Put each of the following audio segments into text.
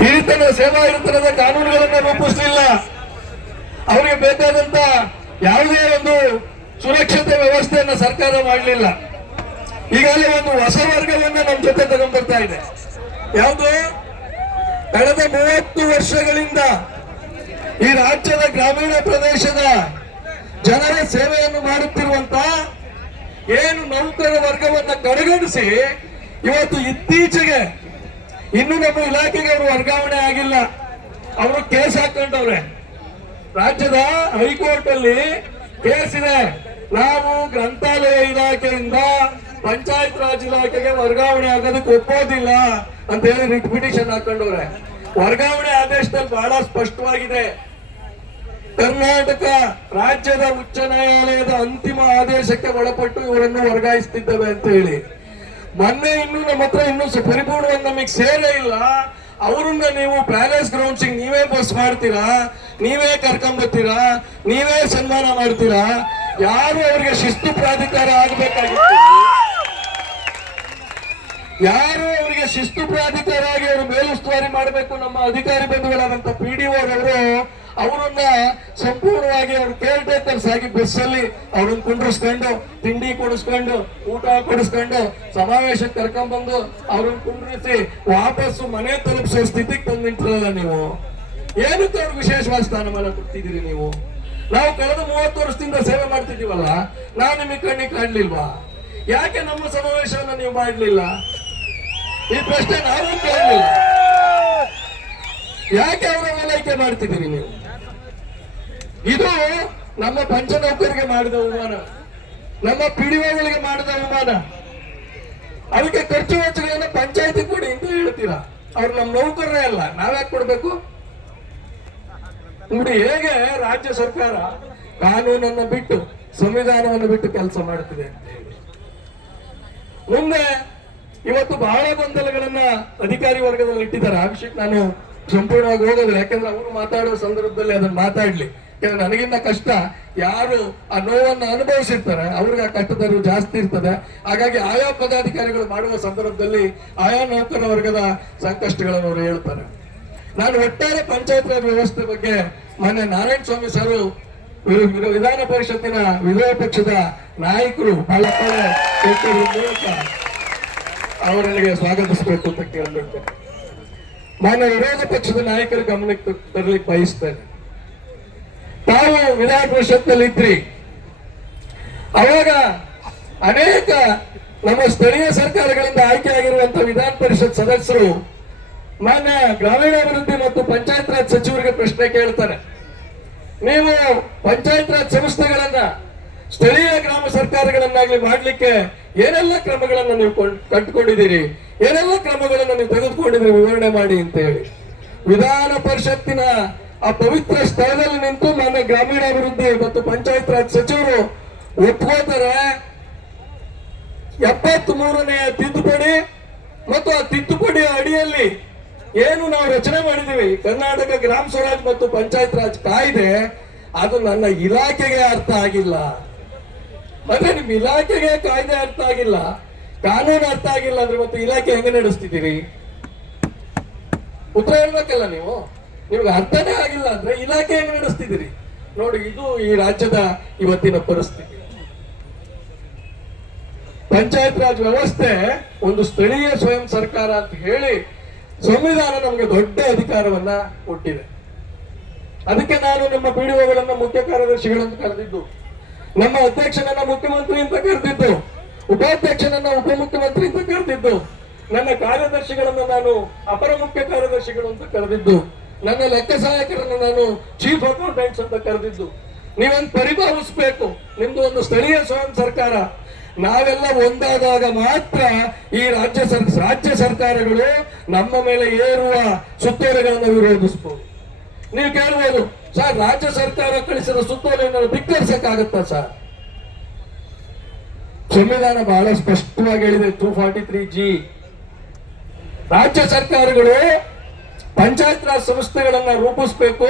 ಹಿರಿತನ ಸೇವಾ ಹಿರಿತನದ ಕಾನೂನುಗಳನ್ನ ರೂಪಿಸಲಿಲ್ಲ. ಅವರಿಗೆ ಬೇಕಾದಂತ ಯಾವುದೇ ಒಂದು ಸುರಕ್ಷತೆ ವ್ಯವಸ್ಥೆಯನ್ನ ಸರ್ಕಾರ ಮಾಡಲಿಲ್ಲ. ಈಗಾಗಲೇ ಒಂದು ಹೊಸ ವರ್ಗವನ್ನ ನಮ್ಮ ಜೊತೆ ತಗೊಂಡ್ಬರ್ತಾ ಇದೆ. ಯಾವುದು? ಕಳೆದ 30 ವರ್ಷಗಳಿಂದ ಈ ರಾಜ್ಯದ ಗ್ರಾಮೀಣ ಪ್ರದೇಶದ ಜನರ ಸೇವೆಯನ್ನು ಮಾಡುತ್ತಿರುವಂತ ಏನು ನೌಕರ ವರ್ಗವನ್ನ ಕಡೆಗಣಿಸಿ ಇವತ್ತು ಇತ್ತೀಚೆಗೆ ಇನ್ನು ನಮ್ಮ ಇಲಾಖೆಗೆ ಅವರು ವರ್ಗಾವಣೆ ಆಗಿಲ್ಲ. ಅವರು ಕೇಸ್ ಹಾಕೊಂಡವ್ರೆ. ರಾಜ್ಯದ ಹೈಕೋರ್ಟ್ ಅಲ್ಲಿ ಕೇಸ್ ಇದೆ. ನಾವು ಗ್ರಂಥಾಲಯ ಇಲಾಖೆಯಿಂದ ಪಂಚಾಯತ್ ರಾಜ್ ಇಲಾಖೆಗೆ ವರ್ಗಾವಣೆ ಆಗೋದಕ್ಕೆ ಒಪ್ಪೋದಿಲ್ಲ ಅಂತ ಹೇಳಿ ರಿಟ್ ಪಿಟಿಷನ್ ಹಾಕೊಂಡವ್ರೆ. ವರ್ಗಾವಣೆ ಆದೇಶದಲ್ಲಿ ಬಹಳ ಸ್ಪಷ್ಟವಾಗಿದೆ. ಕರ್ನಾಟಕ ರಾಜ್ಯದ ಉಚ್ಚ ನ್ಯಾಯಾಲಯದ ಅಂತಿಮ ಆದೇಶಕ್ಕೆ ಒಳಪಟ್ಟು ಇವರನ್ನು ವರ್ಗಾಯಿಸುತ್ತಿದ್ದೇವೆ ಅಂತ ಹೇಳಿ ಮೊನ್ನೆ ಇನ್ನೂ ನಮ್ಮ ಹತ್ರ ಇನ್ನೂ ಪರಿಪೂರ್ಣವಾಗಿ ನಮಗೆ ಸೇರೇ ಇಲ್ಲ. ಅವರನ್ನ ನೀವು ಪ್ಯಾಲೇಸ್ ಗ್ರೌಂಡ್ಸ್ ನೀವೇ ಬಸ್ ಮಾಡ್ತೀರಾ, ನೀವೇ ಕರ್ಕೊಂಡ್ಬರ್ತೀರಾ, ನೀವೇ ಸನ್ಮಾನ ಮಾಡ್ತೀರಾ. ಯಾರು ಅವರಿಗೆ ಶಿಸ್ತು ಪ್ರಾಧಿಕಾರ ಆಗಬೇಕಾಗಿತ್ತು? ಯಾರು ಅವರಿಗೆ ಶಿಸ್ತು ಪ್ರಾಧಿಕಾರ ಆಗಿ ಅವರು ಮೇಲುಸ್ತುವಾರಿ ಮಾಡಬೇಕು? ನಮ್ಮ ಅಧಿಕಾರಿ ಬಂಧುಗಳಾದಂತ PDO ಅವರು ಅವರನ್ನ ಸಂಪೂರ್ಣವಾಗಿ ಅವರು ಕೇರ್ ಟೇಕರ್ಸ್ ಆಗಿ ಬಸ್ಸಲ್ಲಿ ಅವ್ರನ್ನ ಕುಂಡ್ರಿಸ್ಕೊಂಡು ತಿಂಡಿ ಕೊಡಿಸ್ಕೊಂಡು ಊಟ ಕೊಡಿಸ್ಕೊಂಡು ಸಮಾವೇಶಕ್ಕೆ ಕರ್ಕೊಂಡ್ಬಂದು ಅವ್ರನ್ನ ಕುಂಡ್ರಿಸಿ ವಾಪಸ್ಸು ಮನೆ ತಲುಪಿಸೋ ಸ್ಥಿತಿಗೆ ತಂದು ನಿಂತಿರಲ್ಲ ನೀವು. ಏನಕ್ಕೆ ಅವ್ರಿಗೆ ವಿಶೇಷವಾದ ಸ್ಥಾನಮಾನ ಕೊಡ್ತಿದ್ದೀರಿ ನೀವು? ನಾವು ಕಳೆದ 30 ವರ್ಷದಿಂದ ಸೇವೆ ಮಾಡ್ತಿದ್ದೀವಲ್ಲ, ನಾವು ನಿಮಗೆ ಕಣ್ಣಿಗೆ ಕಾಣ್ಲಿಲ್ವಾ? ಯಾಕೆ ನಮ್ಮ ಸಮಾವೇಶವನ್ನು ನೀವು ಮಾಡಲಿಲ್ಲ? ಈ ಪ್ರಶ್ನೆ ನಾವು ಕೇಳಲಿಲ್ಲ. ಯಾಕೆ ಅವರ ಆಯ್ಕೆ ಮಾಡ್ತಿದ್ದೀರಿ ನೀವು? ಇದು ನಮ್ಮ ಪಂಚ ನೌಕರಿಗೆ ಮಾಡಿದ ಅವಮಾನ, ನಮ್ಮ PDOಗಳಿಗೆ ಮಾಡಿದ ಅವಮಾನ. ಅದಕ್ಕೆ ಖರ್ಚು ವೆಚ್ಚಗಳನ್ನು ಪಂಚಾಯತಿ ಕೊಡಿ ಅಂತ ಹೇಳ್ತೀರಾ. ಅವ್ರು ನಮ್ಮ ನೌಕರರೇ ಅಲ್ಲ, ನಾವ್ಯಾಕೆ ಕೊಡ್ಬೇಕು? ನೋಡಿ ಹೇಗೆ ರಾಜ್ಯ ಸರ್ಕಾರ ಕಾನೂನನ್ನು ಬಿಟ್ಟು ಸಂವಿಧಾನವನ್ನು ಬಿಟ್ಟು ಕೆಲಸ ಮಾಡ್ತಿದೆ ಅಂತ ಹೇಳಿ. ಮುಂದೆ ಇವತ್ತು ಬಹಳ ಗೊಂದಲಗಳನ್ನ ಅಧಿಕಾರಿ ವರ್ಗದಲ್ಲಿ ಇಟ್ಟಿದ್ದಾರೆ. ಆ ವಿಷಯಕ್ಕೆ ನಾನು ಸಂಪೂರ್ಣವಾಗಿ ಹೋಗೋದಿಲ್ಲ, ಯಾಕಂದ್ರೆ ಅವರು ಮಾತಾಡುವ ಸಂದರ್ಭದಲ್ಲಿ ಅದನ್ನ ಮಾತಾಡ್ಲಿ. ಯಾಕಂದ್ರೆ ನನಗಿನ್ನ ಕಷ್ಟ ಯಾರು ಆ ನೋವನ್ನು ಅನುಭವಿಸಿರ್ತಾರೆ ಅವ್ರಿಗೆ ಆ ಕಷ್ಟದ ಜಾಸ್ತಿ ಇರ್ತದೆ. ಹಾಗಾಗಿ ಆಯಾ ಪದಾಧಿಕಾರಿಗಳು ಮಾಡುವ ಸಂದರ್ಭದಲ್ಲಿ ಆಯಾ ನೌಕರ ವರ್ಗದ ಸಂಕಷ್ಟಗಳನ್ನು ಅವರು ಹೇಳ್ತಾರೆ. ನಾನು ಒಟ್ಟಾರೆ ಪಂಚಾಯತ್ ರಾಜ್ ವ್ಯವಸ್ಥೆ ಬಗ್ಗೆ ಮೊನ್ನೆ ನಾರಾಯಣ ಸ್ವಾಮಿ ಸರ್ ವಿಧಾನ ಪರಿಷತ್ತಿನ ವಿರೋಧ ಪಕ್ಷದ ನಾಯಕರು ಬಹಳ ಮೂಲಕ ಅವರಿಗೆ ಸ್ವಾಗತಿಸಬೇಕು ಅಂತ ಕೇಳಬೇಕು. ನಾನು ವಿರೋಧ ಪಕ್ಷದ ನಾಯಕರ ಗಮನಕ್ಕೆ ತರಲಿಕ್ಕೆ ಬಯಸ್ತೇನೆ. ತಾವು ವಿಧಾನ ಪರಿಷತ್ನಲ್ಲಿ ಇದ್ರಿ, ಅವಾಗ ಅನೇಕ ನಮ್ಮ ಸ್ಥಳೀಯ ಸರ್ಕಾರಗಳಿಂದ ಆಯ್ಕೆಯಾಗಿರುವಂತಹ ವಿಧಾನ ಪರಿಷತ್ ಸದಸ್ಯರು ಮಾನ್ಯ ಗ್ರಾಮೀಣಾಭಿವೃದ್ಧಿ ಮತ್ತು ಪಂಚಾಯತ್ ರಾಜ್ ಸಚಿವರಿಗೆ ಪ್ರಶ್ನೆ ಕೇಳ್ತಾರೆ. ನೀವು ಪಂಚಾಯತ್ ರಾಜ್ ಸಂಸ್ಥೆಗಳನ್ನ ಸ್ಥಳೀಯ ಗ್ರಾಮ ಸರ್ಕಾರಗಳನ್ನಾಗ್ಲಿ ಮಾಡ್ಲಿಕ್ಕೆ ಏನೆಲ್ಲ ಕ್ರಮಗಳನ್ನ ನೀವು ಕಟ್ಟಿಕೊಂಡಿದ್ದೀರಿ, ಏನೆಲ್ಲ ಕ್ರಮಗಳನ್ನ ನೀವು ತೆಗೆದುಕೊಂಡಿದ್ದೀರಿ, ವಿವರಣೆ ಮಾಡಿ ಅಂತ ಹೇಳಿ ವಿಧಾನ ಪರಿಷತ್ತಿನ ಆ ಪವಿತ್ರ ಸ್ಥಳದಲ್ಲಿ ನಿಂತು ಮಾನ್ಯ ಗ್ರಾಮೀಣಾಭಿವೃದ್ಧಿ ಮತ್ತು ಪಂಚಾಯತ್ ರಾಜ್ ಸಚಿವರು ಒಪ್ಕೋತಾರೆ. 73ನೇ ತಿದ್ದುಪಡಿ ಮತ್ತು ಆ ತಿದ್ದುಪಡಿಯ ಅಡಿಯಲ್ಲಿ ಏನು ನಾವು ರಚನೆ ಮಾಡಿದೀವಿ ಕರ್ನಾಟಕ ಗ್ರಾಮ ಸ್ವರಾಜ್ ಮತ್ತು ಪಂಚಾಯತ್ ರಾಜ್ ಕಾಯ್ದೆ, ಅದು ನನ್ನ ಇಲಾಖೆಗೆ ಅರ್ಥ ಆಗಿಲ್ಲ. ಮತ್ತೆ ನಿಮ್ ಇಲಾಖೆಗೆ ಕಾಯ್ದೆ ಅರ್ಥ ಆಗಿಲ್ಲ, ಕಾನೂನು ಅರ್ಥ ಆಗಿಲ್ಲ ಅಂದ್ರೆ ಮತ್ತೆ ಇಲಾಖೆ ಹೆಂಗೆ ನಡೆಸ್ತಿದ್ದೀರಿ? ಉತ್ತರ ಹೇಳ್ಬೇಕಲ್ಲ ನೀವು. ನಿಮ್ಗೆ ಅರ್ಥನೇ ಆಗಿಲ್ಲ ಅಂದ್ರೆ ಇಲಾಖೆ ಹೆಂಗೆ ನಡೆಸ್ತಿದ್ದೀರಿ? ನೋಡಿ, ಇದು ಈ ರಾಜ್ಯದ ಇವತ್ತಿನ ಪರಿಸ್ಥಿತಿ. ಪಂಚಾಯತ್ ರಾಜ್ ವ್ಯವಸ್ಥೆ ಒಂದು ಸ್ಥಳೀಯ ಸ್ವಯಂ ಸರ್ಕಾರ ಅಂತ ಹೇಳಿ ಸಂವಿಧಾನ ನಮಗೆ ದೊಡ್ಡ ಅಧಿಕಾರವನ್ನ ಕೊಟ್ಟಿದೆ. ಅದಕ್ಕೆ ನಾನು ನಮ್ಮ PDOಗಳನ್ನ ಮುಖ್ಯ ಕಾರ್ಯದರ್ಶಿಗಳಂತ ಕರೆದಿದ್ದು, ನಮ್ಮ ಅಧ್ಯಕ್ಷನನ್ನ ಮುಖ್ಯಮಂತ್ರಿ ಅಂತ ಕರೆದಿದ್ದು, ಉಪಾಧ್ಯಕ್ಷನನ್ನ ಉಪಮುಖ್ಯಮಂತ್ರಿ ಅಂತ ಕರೆದಿದ್ದು, ನನ್ನ ಕಾರ್ಯದರ್ಶಿಗಳನ್ನ ನಾನು ಅಪರ ಮುಖ್ಯ ಕಾರ್ಯದರ್ಶಿಗಳು ಅಂತ ಕರೆದಿದ್ದು, ನನ್ನ ಲೆಕ್ಕ ಸಹಾಯಕರನ್ನು ನಾನು ಚೀಫ್ ಅಕೌಂಟೆಂಟ್ಸ್ ಅಂತ ಕರೆದಿದ್ದು. ನೀವೊಂದು ಪರಿಭಾವಿಸ್ಬೇಕು, ನಿಮ್ದು ಒಂದು ಸ್ಥಳೀಯ ಸ್ವಯಂ ಸರ್ಕಾರ. ನಾವೆಲ್ಲ ಒಂದಾದಾಗ ಮಾತ್ರ ಈ ರಾಜ್ಯ ಸರ್ಕಾರಗಳು ನಮ್ಮ ಮೇಲೆ ಏರುವ ಸುತ್ತೋಲೆಗಳನ್ನು ವಿರೋಧಿಸಬಹುದು. ನೀವು ಕೇಳ್ಬೋದು, ಸರ್ ರಾಜ್ಯ ಸರ್ಕಾರ ಕಳಿಸಿದ ಸುತ್ತೋಲೆಯನ್ನು ಧಿಕ್ಕರಿಸಕ್ಕಾಗತ್ತಾ ಸರ್? ಸಂವಿಧಾನ ಬಹಳ ಸ್ಪಷ್ಟವಾಗಿ ಹೇಳಿದೆ, 243G. ರಾಜ್ಯ ಸರ್ಕಾರಗಳು ಪಂಚಾಯತ್ ರಾಜ್ ಸಂಸ್ಥೆಗಳನ್ನ ರೂಪಿಸಬೇಕು,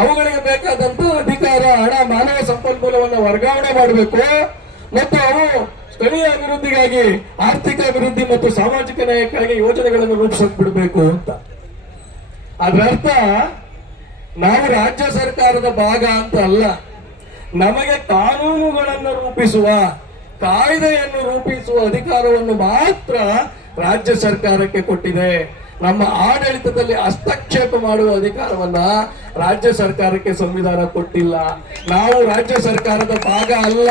ಅವುಗಳಿಗೆ ಬೇಕಾದಂತ ಅಧಿಕಾರ, ಹಣ, ಮಾನವ ಸಂಪನ್ಮೂಲವನ್ನು ವರ್ಗಾವಣೆ ಮಾಡಬೇಕು ಮತ್ತು ಅವು ಸ್ಥಳೀಯ ಅಭಿವೃದ್ಧಿಗಾಗಿ, ಆರ್ಥಿಕ ಅಭಿವೃದ್ಧಿ ಮತ್ತು ಸಾಮಾಜಿಕ ನ್ಯಾಯಕ್ಕಾಗಿ ಯೋಜನೆಗಳನ್ನು ರೂಪಿಸಕ್ ಬಿಡಬೇಕು ಅಂತ. ಅದರ ಅರ್ಥ ನಾವು ರಾಜ್ಯ ಸರ್ಕಾರದ ಭಾಗ ಅಂತ ಅಲ್ಲ, ನಮಗೆ ಕಾನೂನುಗಳನ್ನು ರೂಪಿಸುವ, ಕಾಯ್ದೆಯನ್ನು ರೂಪಿಸುವ ಅಧಿಕಾರವನ್ನು ಮಾತ್ರ ರಾಜ್ಯ ಸರ್ಕಾರಕ್ಕೆ ಕೊಟ್ಟಿದೆ. ನಮ್ಮ ಆಡಳಿತದಲ್ಲಿ ಹಸ್ತಕ್ಷೇಪ ಮಾಡುವ ಅಧಿಕಾರವನ್ನ ರಾಜ್ಯ ಸರ್ಕಾರಕ್ಕೆ ಸಂವಿಧಾನ ಕೊಟ್ಟಿಲ್ಲ. ನಾವು ರಾಜ್ಯ ಸರ್ಕಾರದ ಭಾಗ ಅಲ್ಲ.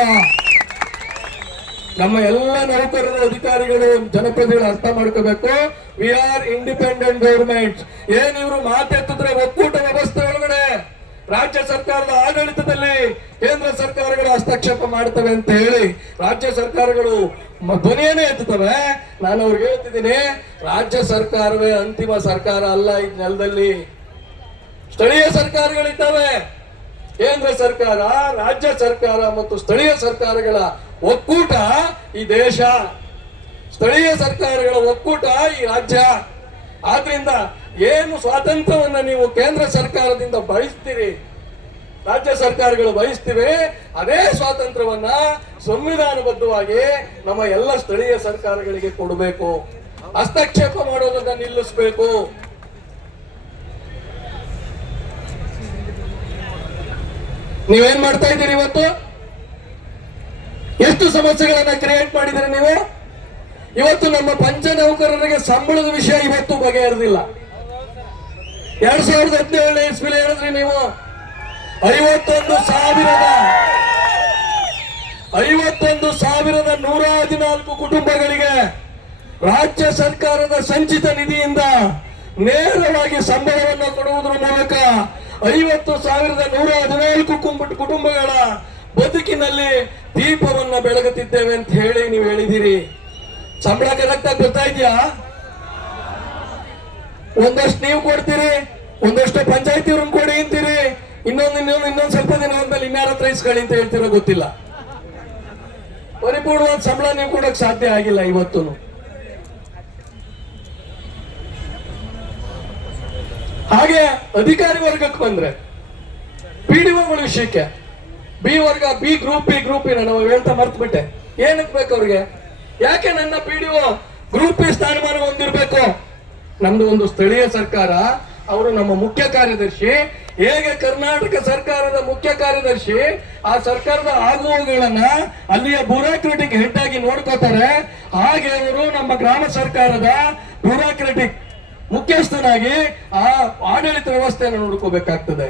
ನಮ್ಮ ಎಲ್ಲ ನೌಕರರ, ಅಧಿಕಾರಿಗಳು, ಜನಪ್ರತಿನಿಧಿಗಳು ಅರ್ಥ ಮಾಡ್ಕೋಬೇಕು, ವಿ ಆರ್ ಇಂಡಿಪೆಂಡೆಂಟ್ ಗೌರ್ಮೆಂಟ್. ಏನ್ ಇವರು ಮಾತೆತ್ತಿದ್ರೆ ಒಕ್ಕೂಟ ವ್ಯವಸ್ಥೆ ಒಳಗಡೆ ರಾಜ್ಯ ಸರ್ಕಾರದ ಆಡಳಿತದಲ್ಲಿ ಕೇಂದ್ರ ಸರ್ಕಾರಗಳು ಹಸ್ತಕ್ಷೇಪ ಮಾಡ್ತವೆ ಅಂತ ಹೇಳಿ ರಾಜ್ಯ ಸರ್ಕಾರಗಳು ಧ್ವನಿಯನ್ನೇ ಎತ್ತುತ್ತವೆ. ನಾನು ಅವ್ರಿಗೆ ಹೇಳ್ತಿದ್ದೀನಿ, ರಾಜ್ಯ ಸರ್ಕಾರವೇ ಅಂತಿಮ ಸರ್ಕಾರ ಅಲ್ಲ. ಈ ನೆಲದಲ್ಲಿ ಸ್ಥಳೀಯ ಸರ್ಕಾರಗಳಿದ್ದಾವೆ. ಕೇಂದ್ರ ಸರ್ಕಾರ, ರಾಜ್ಯ ಸರ್ಕಾರ ಮತ್ತು ಸ್ಥಳೀಯ ಸರ್ಕಾರಗಳ ಒಕ್ಕೂಟ ಈ ದೇಶ, ಸ್ಥಳೀಯ ಸರ್ಕಾರಗಳ ಒಕ್ಕೂಟ ಈ ರಾಜ್ಯ. ಆದ್ರಿಂದ ಏನು ಸ್ವಾತಂತ್ರ್ಯವನ್ನ ನೀವು ಕೇಂದ್ರ ಸರ್ಕಾರದಿಂದ ಬಯಸ್ತೀರಿ, ರಾಜ್ಯ ಸರ್ಕಾರಗಳು ಬಯಸ್ತಿವೆ, ಅದೇ ಸ್ವಾತಂತ್ರ್ಯವನ್ನ ಸಂವಿಧಾನಬದ್ಧವಾಗಿ ನಮ್ಮ ಎಲ್ಲ ಸ್ಥಳೀಯ ಸರ್ಕಾರಗಳಿಗೆ ಕೊಡಬೇಕು. ಹಸ್ತಕ್ಷೇಪ ಮಾಡೋದನ್ನ ನಿಲ್ಲಿಸಬೇಕು. ನೀವೇನ್ ಮಾಡ್ತಾ ಇದ್ದೀರಿ? ಇವತ್ತು ಎಷ್ಟು ಸಮಸ್ಯೆಗಳನ್ನ ಕ್ರಿಯೇಟ್ ಮಾಡಿದಿರಿ ನೀವು. ಇವತ್ತು ನಮ್ಮ ಪಂಚ ನೌಕರರಿಗೆ ಸಂಬಳದ ವಿಷಯ ಇವತ್ತು ಬಗೆಹರಿದಿಲ್ಲ. 2017 ಇಸ್ವಿಲಿ ಹೇಳಿದ್ರಿ ನೀವು 51,114 ಕುಟುಂಬಗಳಿಗೆ ರಾಜ್ಯ ಸರ್ಕಾರದ ಸಂಚಿತ ನಿಧಿಯಿಂದ ನೇರವಾಗಿ ಸಂಬಳವನ್ನು ಕೊಡುವುದರ ಮೂಲಕ 50,114 ಕುಟುಂಬಗಳ ಬದುಕಿನಲ್ಲಿ ದೀಪವನ್ನ ಬೆಳಗುತ್ತಿದ್ದೇವೆ ಅಂತ ಹೇಳಿ ನೀವು ಹೇಳಿದಿರಿ. ಸಂಬಳ ಕರೆಕ್ಟ್ ಆಗಿ ಬರ್ತಾ ಇದೆಯಾ? ಒಂದಷ್ಟು ನೀವು ಕೊಡ್ತೀರಿ, ಒಂದಷ್ಟು ಪಂಚಾಯತಿ ಅವ್ರನ್ನ ಕೊಡಿ ಅಂತೀರಿ, ಇನ್ನೊಂದು ಸ್ವಲ್ಪ ದಿನ ಆದ್ಮೇಲೆ ಇನ್ಯಾರ ಹತ್ರ ಇಸ್ಕೊಳ್ಳಿ ಅಂತ ಹೇಳ್ತಿರೋ ಗೊತ್ತಿಲ್ಲ. ಪರಿಪೂರ್ಣವಾದ ಸಂಬಳ ನೀವು ಕೊಡಕ್ ಸಾಧ್ಯ ಆಗಿಲ್ಲ ಇವತ್ತು. ಹಾಗೆ ಅಧಿಕಾರಿ ವರ್ಗಕ್ಕೆ ಬಂದ್ರೆ ಪಿಡಿಒಗಳ ವಿಷಯಕ್ಕೆ ಬಿ ವರ್ಗ, ಬಿ ಗ್ರೂಪ್ ನಾವು ಹೇಳ್ತಾ ಮರ್ತು ಬಿಟ್ಟೆ. ಏನಕ್ಕೆ ಬೇಕು ಅವ್ರಿಗೆ? ಯಾಕೆ ನನ್ನ ಪಿಡಿಒ ಗ್ರೂಪ್ ಬಿ ಸ್ಥಾನಮಾನ ಹೊಂದಿರ್ಬೇಕು? ನಮ್ದು ಒಂದು ಸ್ಥಳೀಯ ಸರ್ಕಾರ, ಅವರು ನಮ್ಮ ಮುಖ್ಯ ಕಾರ್ಯದರ್ಶಿ. ಹೇಗೆ ಕರ್ನಾಟಕ ಸರ್ಕಾರದ ಮುಖ್ಯ ಕಾರ್ಯದರ್ಶಿ ಆ ಸರ್ಕಾರದ ಆಗುವಗಳನ್ನ ಅಲ್ಲಿಯ ಬ್ಯೂರೋಕ್ರೆಟಿಕ್ ಹೆಡ್ ಆಗಿ ನೋಡ್ಕೋತಾರೆ, ಹಾಗೆ ಅವರು ನಮ್ಮ ಗ್ರಾಮ ಸರ್ಕಾರದ ಬ್ಯೂರೋಕ್ರೆಟಿಕ್ ಮುಖ್ಯಸ್ಥನಾಗಿ ಆ ಆಡಳಿತ ವ್ಯವಸ್ಥೆಯನ್ನು ನೋಡ್ಕೋಬೇಕಾಗ್ತದೆ.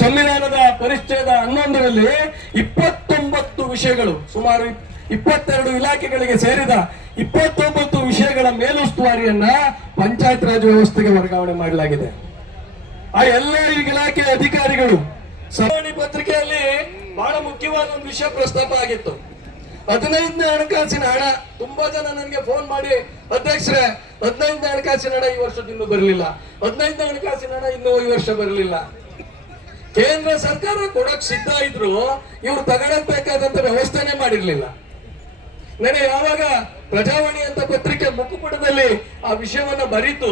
ಸಂವಿಧಾನದ ಪರಿಚ್ಛೇದ 11ರಲ್ಲಿ 29 ವಿಷಯಗಳು, ಸುಮಾರು 22 ಇಲಾಖೆಗಳಿಗೆ ಸೇರಿದ 29 ವಿಷಯಗಳ ಮೇಲುಸ್ತುವಾರಿಯನ್ನ ಪಂಚಾಯತ್ ರಾಜ್ ವ್ಯವಸ್ಥೆಗೆ ವರ್ಗಾವಣೆ ಮಾಡಲಾಗಿದೆ. ಆ ಎಲ್ಲ ಇಲಾಖೆಯ ಅಧಿಕಾರಿಗಳು ಸಭಾಣಿ ಪತ್ರಿಕೆಯಲ್ಲಿ ಬಹಳ ಮುಖ್ಯವಾದ ಒಂದು ವಿಷಯ ಪ್ರಸ್ತಾಪ ಆಗಿತ್ತು. 15ನೇ ಹಣಕಾಸಿನ ಹಣ. ತುಂಬಾ ಜನ ನನಗೆ ಫೋನ್ ಮಾಡಿ, ಅಧ್ಯಕ್ಷರೇ 15ನೇ ಹಣಕಾಸಿನ ಹಣ ಈ ವರ್ಷದ ಇನ್ನೂ ಬರಲಿಲ್ಲ, 15ನೇ ಹಣಕಾಸಿನ ಹಣ ಇನ್ನೂ ಈ ವರ್ಷ ಬರಲಿಲ್ಲ. ಕೇಂದ್ರ ಸರ್ಕಾರ ಕೊಡಕ್ ಸಿದ್ಧ ಇದ್ರು, ಇವ್ರು ತಗೊಳಬೇಕಾದಂತ ವ್ಯವಸ್ಥೆನೇ ಮಾಡಿರ್ಲಿಲ್ಲ. ನನಗೆ ಯಾವಾಗ ಪ್ರಜಾವಾಣಿ ಅಂತ ಪತ್ರಿಕೆ ಮುಖಪುಟದಲ್ಲಿ ಆ ವಿಷಯವನ್ನ ಬರೀತು,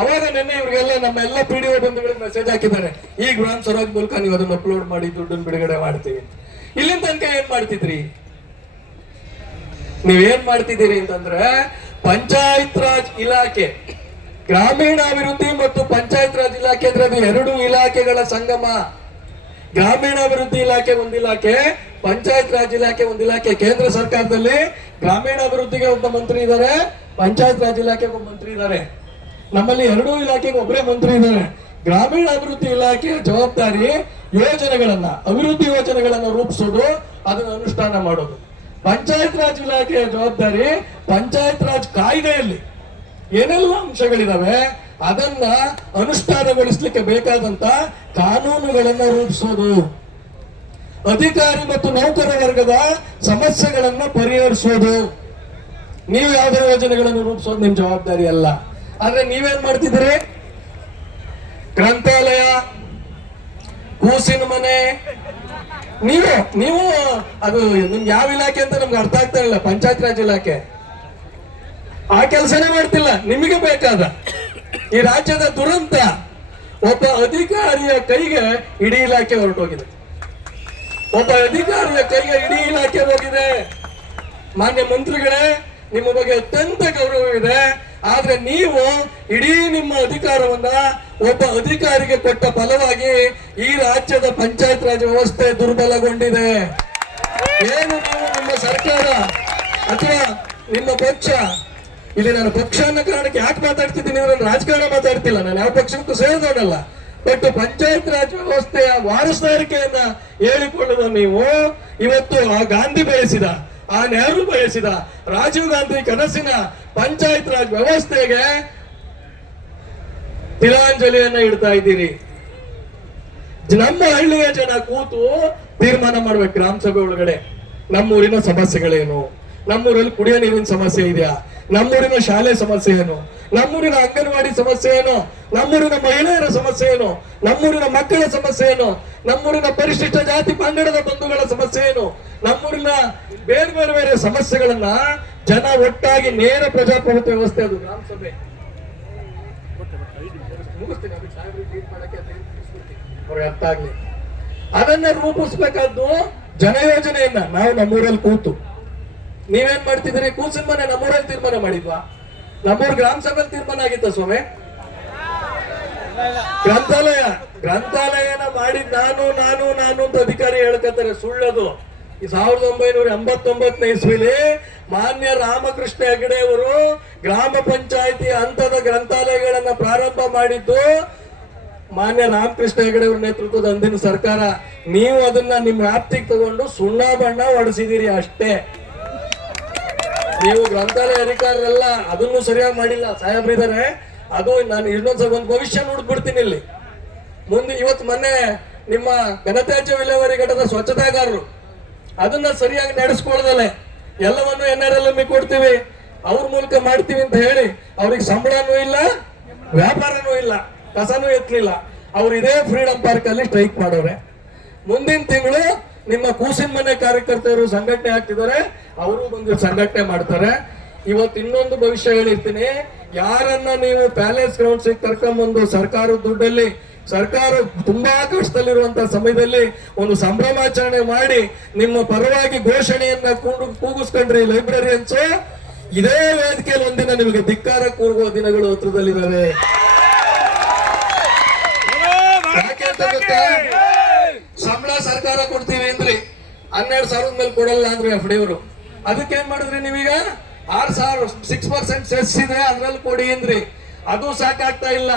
ಅವಾಗ ನಿನ್ನೆ ಇವ್ರಿಗೆಲ್ಲ ನಮ್ಮ ಎಲ್ಲ ಪಿಡಿಒ ಬಂಧುಗಳಿಗೆ ಮೆಸೇಜ್ ಹಾಕಿದ್ದಾರೆ, ಈ ಗ್ರಾಮ ಸ್ವರಾಜ್ ಮೂಲಕ ನೀವು ಅದನ್ನ ಅಪ್ಲೋಡ್ ಮಾಡಿ ದುಡ್ಡನ್ನು ಬಿಡುಗಡೆ ಮಾಡ್ತೀವಿ. ಇಲ್ಲಿಂದ ತನಕ ಏನ್ ಮಾಡ್ತಿದ್ರಿ? ನೀವೇನ್ ಮಾಡ್ತಿದ್ದೀರಿ ಅಂತಂದ್ರೆ, ಪಂಚಾಯತ್ ರಾಜ್ ಇಲಾಖೆ, ಗ್ರಾಮೀಣಾಭಿವೃದ್ಧಿ ಮತ್ತು ಪಂಚಾಯತ್ ರಾಜ್ ಇಲಾಖೆ ಅಂದ್ರೆ ಅದು 2 ಇಲಾಖೆಗಳ ಸಂಗಮ. ಗ್ರಾಮೀಣಾಭಿವೃದ್ಧಿ ಇಲಾಖೆ ಒಂದು ಇಲಾಖೆ, ಪಂಚಾಯತ್ ರಾಜ್ ಇಲಾಖೆ ಒಂದು ಇಲಾಖೆ. ಕೇಂದ್ರ ಸರ್ಕಾರದಲ್ಲಿ ಗ್ರಾಮೀಣಾಭಿವೃದ್ಧಿಗೆ ಒಬ್ಬ ಮಂತ್ರಿ ಇದ್ದಾರೆ, ಪಂಚಾಯತ್ ರಾಜ್ ಇಲಾಖೆಗೆ ಒಬ್ಬ ಮಂತ್ರಿ ಇದ್ದಾರೆ. ನಮ್ಮಲ್ಲಿ 2 ಇಲಾಖೆಗೆ ಒಬ್ಬರೇ ಮಂತ್ರಿ ಇದ್ದಾರೆ. ಗ್ರಾಮೀಣಾಭಿವೃದ್ಧಿ ಇಲಾಖೆಯ ಜವಾಬ್ದಾರಿ ಯೋಜನೆಗಳನ್ನ, ಅಭಿವೃದ್ಧಿ ಯೋಜನೆಗಳನ್ನ ರೂಪಿಸೋದು, ಅದನ್ನು ಅನುಷ್ಠಾನ ಮಾಡೋದು. ಪಂಚಾಯತ್ ರಾಜ್ ಇಲಾಖೆಯ ಜವಾಬ್ದಾರಿ ಪಂಚಾಯತ್ ರಾಜ್ ಕಾಯ್ದೆಯಲ್ಲಿ ಏನೆಲ್ಲ ಅಂಶಗಳಿದಾವೆ ಅದನ್ನ ಅನುಷ್ಠಾನಗೊಳಿಸ್ಲಿಕ್ಕೆ ಬೇಕಾದಂತ ಕಾನೂನುಗಳನ್ನ ರೂಪಿಸೋದು, ಅಧಿಕಾರಿ ಮತ್ತು ನೌಕರ ವರ್ಗದ ಸಮಸ್ಯೆಗಳನ್ನ ಪರಿಹರಿಸೋದು. ನೀವು ಯಾವುದೇ ಯೋಜನೆಗಳನ್ನು ರೂಪಿಸೋದು ನಿಮ್ ಜವಾಬ್ದಾರಿ ಅಲ್ಲ. ಆದ್ರೆ ನೀವೇನ್ ಮಾಡ್ತಿದ್ದೀರಿ? ಗ್ರಂಥಾಲಯ, ಕೂಸಿನ ಮನೆ, ನೀವು ಅದು ನಿಮ್ಗೆ ಯಾವ ಇಲಾಖೆ ಅಂತ ನಮ್ಗೆ ಅರ್ಥ ಆಗ್ತಾ ಇಲ್ಲ. ಪಂಚಾಯತ್ ರಾಜ್ ಇಲಾಖೆ ಆ ಕೆಲಸನೇ ಮಾಡ್ತಿಲ್ಲ. ನಿಮಗೆ ಬೇಕಾದ ಈ ರಾಜ್ಯದ ದುರಂತ, ಒಬ್ಬ ಅಧಿಕಾರಿಯ ಕೈಗೆ ಇಡೀ ಇಲಾಖೆ ಹೊರಟೋಗಿದೆ. ಒಬ್ಬ ಅಧಿಕಾರಿಯ ಕೈಗೆ ಇಡೀ ಇಲಾಖೆ ಹೋಗಿದೆ. ಮಾನ್ಯ ಮಂತ್ರಿಗಳೇ, ನಿಮ್ಮ ಬಗ್ಗೆ ಅತ್ಯಂತ ಗೌರವವಿದೆ. ಆದ್ರೆ ನೀವು ಇಡೀ ನಿಮ್ಮ ಅಧಿಕಾರವನ್ನ ಒಬ್ಬ ಅಧಿಕಾರಿಗೆ ಕೊಟ್ಟ ಫಲವಾಗಿ ಈ ರಾಜ್ಯದ ಪಂಚಾಯತ್ ರಾಜ್ ವ್ಯವಸ್ಥೆ ದುರ್ಬಲಗೊಂಡಿದೆ. ಏನು ನೀವು ನಿಮ್ಮ ಸರ್ಕಾರ ಅಥವಾ ನಿಮ್ಮ ಪಕ್ಷ, ಇಲ್ಲಿ ನಾನು ಪಕ್ಷ ಅನ್ನೋ ಕಾರಣಕ್ಕೆ ಯಾಕೆ ಮಾತಾಡ್ತಿದ್ದೀನಿ, ನಾನು ರಾಜಕಾರಣ ಮಾತಾಡ್ತಿಲ್ಲ, ನಾನು ಯಾವ ಪಕ್ಷಕ್ಕೂ ಸೇರಿದವನಲ್ಲ. ಬಟ್ ಪಂಚಾಯತ್ ರಾಜ್ ವ್ಯವಸ್ಥೆಯ ವಾರಸುದಾರಿಕೆಯನ್ನ ಹೇಳಿಕೊಳ್ಳುವ ನೀವು ಇವತ್ತು ಆ ಗಾಂಧಿ ಬೆಳೆಸಿದ, ಆ ನೆಹರು ಬೆಳೆಸಿದ, ರಾಜೀವ್ ಗಾಂಧಿ ಕನಸಿನ ಪಂಚಾಯತ್ ರಾಜ್ ವ್ಯವಸ್ಥೆಗೆ ತಿಲಾಂಜಲಿಯನ್ನ ಇಡ್ತಾ ಇದ್ದೀರಿ. ನಮ್ಮ ಹಳ್ಳಿಯ ಜನ ಕೂತು ತೀರ್ಮಾನ ಮಾಡ್ಬೇಕು ಗ್ರಾಮ ಸಭೆ ಒಳಗಡೆ, ನಮ್ಮೂರಿನ ಸಮಸ್ಯೆಗಳೇನು, ನಮ್ಮೂರಲ್ಲಿ ಕುಡಿಯೋ ನೀರಿನ ಸಮಸ್ಯೆ ಇದೆಯಾ, ನಮ್ಮೂರಿನ ಶಾಲೆ ಸಮಸ್ಯೆ ಏನು, ನಮ್ಮೂರಿನ ಅಂಗನವಾಡಿ ಸಮಸ್ಯೆ ಏನು, ನಮ್ಮೂರಿನ ಮಹಿಳೆಯರ ಸಮಸ್ಯೆ ಏನು, ನಮ್ಮೂರಿನ ಮಕ್ಕಳ ಸಮಸ್ಯೆ ಏನು, ನಮ್ಮೂರಿನ ಪರಿಶಿಷ್ಟ ಜಾತಿ ಪಂಗಡದ ಬಂಧುಗಳ ಸಮಸ್ಯೆ ಏನು, ನಮ್ಮೂರಿನ ಬೇರೆ ಬೇರೆ ಬೇರೆ ಸಮಸ್ಯೆಗಳನ್ನ ಜನ ಒಟ್ಟಾಗಿ ನೇರ ಪ್ರಜಾಪ್ರಭುತ್ವ ವ್ಯವಸ್ಥೆ, ಅದು ಗ್ರಾಮ ಸಭೆ ಅವ್ರಿಗೆ ಅರ್ಥ ಆಗ್ಲಿ, ಅದನ್ನ ರೂಪಿಸ್ಬೇಕಾದ್ದು ಜನಯೋಜನೆಯನ್ನ ನಾವು ನಮ್ಮೂರಲ್ಲಿ ಕೂತು. ನೀವೇನ್ ಮಾಡ್ತಿದ್ದೀರಿ? ಕೂಸಿನ ಮನೆ ನಮ್ಮೂರಲ್ಲಿ ತೀರ್ಮಾನ ಮಾಡಿದ್ವಾ? ನಮ್ಮೂರ್ ಗ್ರಾಮ ಸಭೆಯಲ್ಲಿ ತೀರ್ಮಾನ ಆಗಿತ್ತ ಸ್ವಾಮಿ? ಗ್ರಂಥಾಲಯನ ಮಾಡಿದ್ ನಾನು ನಾನು ನಾನು ಅಂತ ಅಧಿಕಾರಿ ಹೇಳ್ಕತ್ತಾರೆ, ಸುಳ್ಳದು. 1989 ಇಸ್ವಿಲಿ ಮಾನ್ಯ ರಾಮಕೃಷ್ಣ ಹೆಗಡೆ ಅವರು ಗ್ರಾಮ ಪಂಚಾಯಿತಿ ಹಂತದ ಗ್ರಂಥಾಲಯಗಳನ್ನ ಪ್ರಾರಂಭ ಮಾಡಿದ್ದು ಮಾನ್ಯ ರಾಮಕೃಷ್ಣ ಹೆಗಡೆ ಅವರ ನೇತೃತ್ವದ ಅಂದಿನ ಸರ್ಕಾರ. ನೀವು ಅದನ್ನ ನಿಮ್ಮ ವ್ಯಾಪ್ತಿಗೆ ತಗೊಂಡು ಸುಣ್ಣ ಬಣ್ಣ ಹೊಡೆಸಿದಿರಿ ಅಷ್ಟೇ. ನೀವು ಗ್ರಂಥಾಲಯ ಅಧಿಕಾರರೆಲ್ಲ ಅದನ್ನು ಸರಿಯಾಗಿ ಮಾಡಿಲ್ಲ ಸಾಹೇಬ್ರಿದ್ದಾರೆ. ಅದು ನಾನು ಇನ್ನೊಂದ್ಸಲ ಒಂದು ಭವಿಷ್ಯ ನೋಡ್ಬಿಡ್ತೀನಿ ಇಲ್ಲಿ ಮುಂದೆ. ಇವತ್ತು ಮೊನ್ನೆ ನಿಮ್ಮ ಘನತ್ಯಾಜ್ಯ ವಿಲೇವಾರಿ ಘಟಕದ ಸ್ವಚ್ಛತಾಗಾರರು ಅದನ್ನ ಸರಿಯಾಗಿ ನಡೆಸ್ಕೊಳ್ಳದಲ್ಲೇ ಎಲ್ಲವನ್ನು NRLM ಕೊಡ್ತೀವಿ, ಅವ್ರ ಮೂಲಕ ಮಾಡ್ತೀವಿ ಅಂತ ಹೇಳಿ ಅವ್ರಿಗೆ ಸಂಬಳನೂ ಇಲ್ಲ, ವ್ಯಾಪಾರನೂ ಇಲ್ಲ, ಕಸನೂ ಎತ್ತಲಿಲ್ಲ. ಅವ್ರು ಇದೇ ಫ್ರೀಡಂ ಪಾರ್ಕ್ ಅಲ್ಲಿ ಸ್ಟ್ರೈಕ್ ಮಾಡೋರೆ. ಮುಂದಿನ ತಿಂಗಳು ನಿಮ್ಮ ಕೂಸಿನ ಮನೆ ಕಾರ್ಯಕರ್ತರು ಸಂಘಟನೆ ಆಗ್ತಿದ್ದಾರೆ, ಅವರು ಬಂದು ಸಂಘಟನೆ ಮಾಡ್ತಾರೆ. ಇವತ್ತು ಇನ್ನೊಂದು ಭವಿಷ್ಯ ಹೇಳಿರ್ತೀನಿ, ಯಾರನ್ನ ನೀವು ಪ್ಯಾಲೇಸ್ ಗ್ರೌಂಡ್ಸ್ ಕರ್ಕೊಂಡ್ಬಂದು ಸರ್ಕಾರದ ದುಡ್ಡಲ್ಲಿ, ಸರ್ಕಾರ ತುಂಬಾ ಕಷ್ಟದಲ್ಲಿರುವಂತಹ ಸಮಯದಲ್ಲಿ ಒಂದು ಸಂಭ್ರಮಾಚರಣೆ ಮಾಡಿ ನಿಮ್ಮ ಪರವಾಗಿ ಘೋಷಣೆಯನ್ನ ಕೂಗಿಸ್ಕೊಂಡ್ರಿ ಲೈಬ್ರರಿಯನ್ಸ್, ಇದೇ ವೇದಿಕೆಯಲ್ಲಿ ಒಂದಿನ ನಿಮಗೆ ಧಿಕ್ಕಾರ ಕೂಗುವ ದಿನಗಳು ಹತ್ರದಲ್ಲಿದ್ದಾವೆ. ಯಾಕೆ ಅಂತ ಗೊತ್ತಾ? ಸಂಬಳ ಸರ್ಕಾರ ಕೊಡ್ತೀವಿ ಅಂದ್ರಿ, 12,000 ಮೇಲೆ ಕೊಡಲ್ಲ ಅಂದ್ರೆ FD ಅವರು. ಅದಕ್ಕೆ ಏನ್ ಮಾಡಿದ್ರಿ ನೀವೀಗ? 6,000 6% ಸೆಸ್ ಇದೆ, ಅದ್ರಲ್ಲಿ ಕೊಡಿ ಅಂದ್ರಿ. ಅದು ಸಾಕಾಗ್ತಾ ಇಲ್ಲ.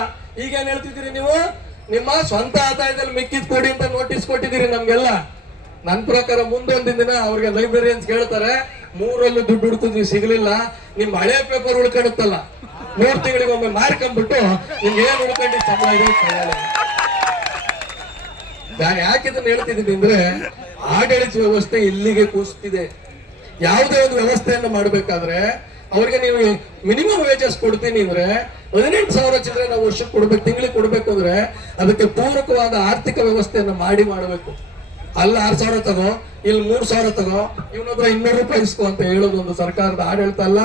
ಈಗ ಏನ್ ಹೇಳ್ತಿದ್ದೀರಿ ನೀವು? ನಿಮ್ಮ ಸ್ವಂತ ಆದಾಯದಲ್ಲಿ ಮಿಕ್ಕಿದ್ ಕೊಡಿ ಅಂತ ನೋಟಿಸ್ ಕೊಟ್ಟಿದ್ದೀರಿ ನಮ್ಗೆಲ್ಲ. ನನ್ನ ಪ್ರಕಾರ ಮುಂದೊಂದಿನ ದಿನ ಅವ್ರಿಗೆ ಲೈಬ್ರರಿಯನ್ಸ್ ಕೇಳ್ತಾರೆ, 3ರಲ್ಲೂ ದುಡ್ಡು ಹುಡುಕಿದ್ವಿ ಸಿಗ್ಲಿಲ್ಲ, ನಿಮ್ ಹಳೆ ಪೇಪರ್ ಉಳ್ಕೊಳುತ್ತಲ್ಲ 3 ತಿಂಗಳಿಗೊಮ್ಮೆ ಮಾರ್ಕೊಂಡ್ಬಿಟ್ಟು ನಿಮ್ಗೆ ಏನ್ ಉಳ್ಕೊಂಡು ಸಂಬಳ ಇದೆ. ನಾನು ಯಾಕಿದನ್ನ ಹೇಳ್ತಿದ್ದೀನಿ ಅಂದ್ರೆ, ಆಡಳಿತ ವ್ಯವಸ್ಥೆ ಇಲ್ಲಿಗೆ ಕೂಸ್ತಿದೆ. ಯಾವುದೇ ಒಂದು ವ್ಯವಸ್ಥೆಯನ್ನು ಮಾಡಬೇಕಾದ್ರೆ ಅವ್ರಿಗೆ ನೀವು ಮಿನಿಮಮ್ ವೇಜಸ್ ಕೊಡ್ತೀನಿ ಅಂದ್ರೆ 18,000 ಚಿಲ್ಲರೆ ನಾವು ವರ್ಷಕ್ಕೆ ಕೊಡ್ಬೇಕು, ತಿಂಗಳಿಗೆ ಕೊಡ್ಬೇಕು ಅಂದ್ರೆ ಅದಕ್ಕೆ ಪೂರಕವಾದ ಆರ್ಥಿಕ ವ್ಯವಸ್ಥೆಯನ್ನು ಮಾಡಬೇಕು. ಅಲ್ಲಿ 6,000 ತಗೋ, ಇಲ್ಲಿ 3,000 ತಗೋ, ಇವನೊಬ್ಬರ 200 ರೂಪಾಯಿ ಇಸ್ಕೋ ಅಂತ ಹೇಳೋದು ಒಂದು ಸರ್ಕಾರದ ಆಡಳಿತ ಅಲ್ಲ.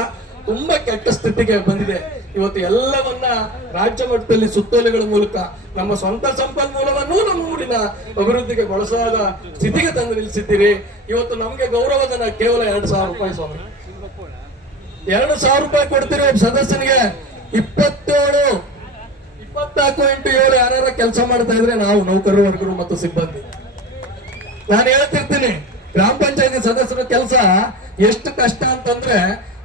ತುಂಬಾ ಕೆಟ್ಟ ಸ್ಥಿತಿಗೆ ಬಂದಿದೆ. ಇವತ್ತು ಎಲ್ಲವನ್ನ ರಾಜ್ಯ ಮಟ್ಟದಲ್ಲಿ ಸುತ್ತೋಲೆಗಳ ಮೂಲಕ ನಮ್ಮ ಸ್ವಂತ ಸಂಪನ್ಮೂಲವನ್ನು ನಮ್ಮ ಊರಿನ ಅಭಿವೃದ್ಧಿಗೆ ಬಳಸಾದ ಸ್ಥಿತಿಗೆ ತಂದು ನಿಲ್ಲಿಸಿದ್ದೀರಿ. ಇವತ್ತು ನಮ್ಗೆ ಗೌರವಧನ ಕೇವಲ 2,000 ರೂಪಾಯಿ ಸ್ವಾಮಿ. 2,000 ರೂಪಾಯಿ ಕೊಡ್ತೀರಿ ಒಬ್ಬ ಸದಸ್ಯನಿಗೆ. 24 x 7 ಯಾರ್ಯಾರ ಕೆಲಸ ಮಾಡ್ತಾ ಇದ್ರೆ ನಾವು ನೌಕರರು, ವರ್ಗರು ಮತ್ತು ಸಿಬ್ಬಂದಿ. ನಾನು ಹೇಳ್ತಿರ್ತೀನಿ, ಗ್ರಾಮ ಪಂಚಾಯತಿ ಸದಸ್ಯರ ಕೆಲಸ ಎಷ್ಟು ಕಷ್ಟ ಅಂತಂದ್ರೆ,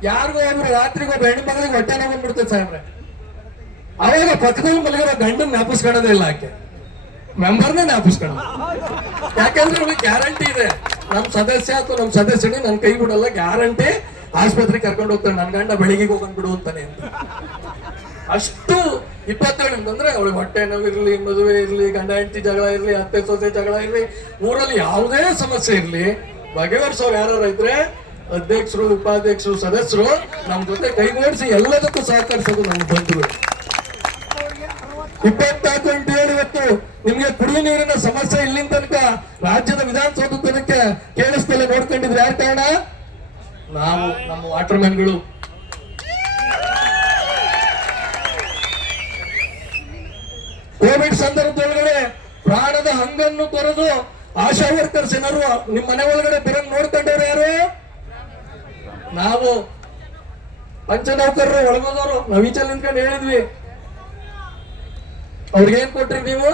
ಯಾರಿಗೋ ಒಬ್ರು ರಾತ್ರಿಗೂ ಒಬ್ಬ ಹೆಣ್ಣು ಮಗಳಿಗೆ ಹೊಟ್ಟೆ ನೋವು ಬಂದ್ಬಿಡ್ತದೆ ಸಾಹೇಬ್ರೆ. ಅವಾಗ ಪಕ್ಕದಲ್ಲಿ ಮಲಗಿರೋ ಗಂಡನ್ ಜ್ಞಾಪಿಸ್ಕೊಳ್ಳೋದೇ ಇಲ್ಲ, ಆಕೆ ಮೆಂಬರ್ನೇ ಜ್ಞಾಪಿಸ್ಕೊಳ್ಳೋದು. ಯಾಕಂದ್ರೆ ಅವ್ರಿಗೆ ಗ್ಯಾರಂಟಿ ಇದೆ, ನಮ್ ಸದಸ್ಯ ಅಥವಾ ನಮ್ ಸದಸ್ಯನಿಗೆ ನನ್ ಕೈ ಬಿಡಲ್ಲ, ಗ್ಯಾರಂಟಿ ಆಸ್ಪತ್ರೆಗೆ ಕರ್ಕೊಂಡು ಹೋಗ್ತಾನೆ, ನನ್ ಗಂಡ ಬೆಳಿಗ್ಗೆ ಹೋಗ್ಬಿಡು ಅಂತಾನೆ ಅಂತ. ಅಷ್ಟು 27 ಅಂತಂದ್ರೆ ಅವಳಿಗೆ ಹೊಟ್ಟೆ ನೋವು ಇರ್ಲಿ, ಮದುವೆ ಇರ್ಲಿ, ಗಂಡ ಹೆಂಡತಿ ಜಗಳ ಇರ್ಲಿ, ಅತ್ತೆ ಸೊಸೆ ಜಗಳ ಇರ್ಲಿ, ಊರಲ್ಲಿ ಯಾವುದೇ ಸಮಸ್ಯೆ ಇರ್ಲಿ, ಬಗೆಹರಿಸೋರು ಯಾರು ಇದ್ರೆ ಅಧ್ಯಕ್ಷರು, ಉಪಾಧ್ಯಕ್ಷರು, ಸದಸ್ಯರು ನಮ್ ಜೊತೆ ಕೈಗೂಡಿಸಿ ಎಲ್ಲದಕ್ಕೂ ಸಹಕರಿಸೋದು ನಮ್ಗೆ ಬಂಧುಗಳು. 24 x 7 ಇವತ್ತು ನಿಮ್ಗೆ ಕುಡಿಯುವ ನೀರಿನ ಸಮಸ್ಯೆ ಇಲ್ಲಿನ ತನಕ ರಾಜ್ಯದ ವಿಧಾನಸೌಧ ತನಕ ಕೇಳಿಸ್ದಲ್ಲ ನೋಡ್ಕೊಂಡಿದ್ರೆ ಯಾರ ಕಾರಣ? ನಾವು, ನಮ್ಮ ವಾಟರ್ ಮ್ಯಾನ್ಗಳು. ಕೋವಿಡ್ ಸಂದರ್ಭದೊಳಗಡೆ ಪ್ರಾಣದ ಹಂಗನ್ನು ತೊರೆದು ಆಶಾ ವರ್ಕರ್ಸ್ ಏನಾರು ನಿಮ್ಮ ಮನೆ ಒಳಗಡೆ ಬರಂಗ್ ನೋಡ್ಕೊಂಡವ್ರು ಯಾರು? ನಾವು. ಪಂಚ ನೌಕರರು ಒಳಗೋದವರು ನಾವ್ ಈಚಲ್ ನಿಂತ್ಕೊಂಡು ಹೇಳಿದ್ವಿ. ಅವ್ರಿಗೇನ್ ಕೊಟ್ರಿ ನೀವು?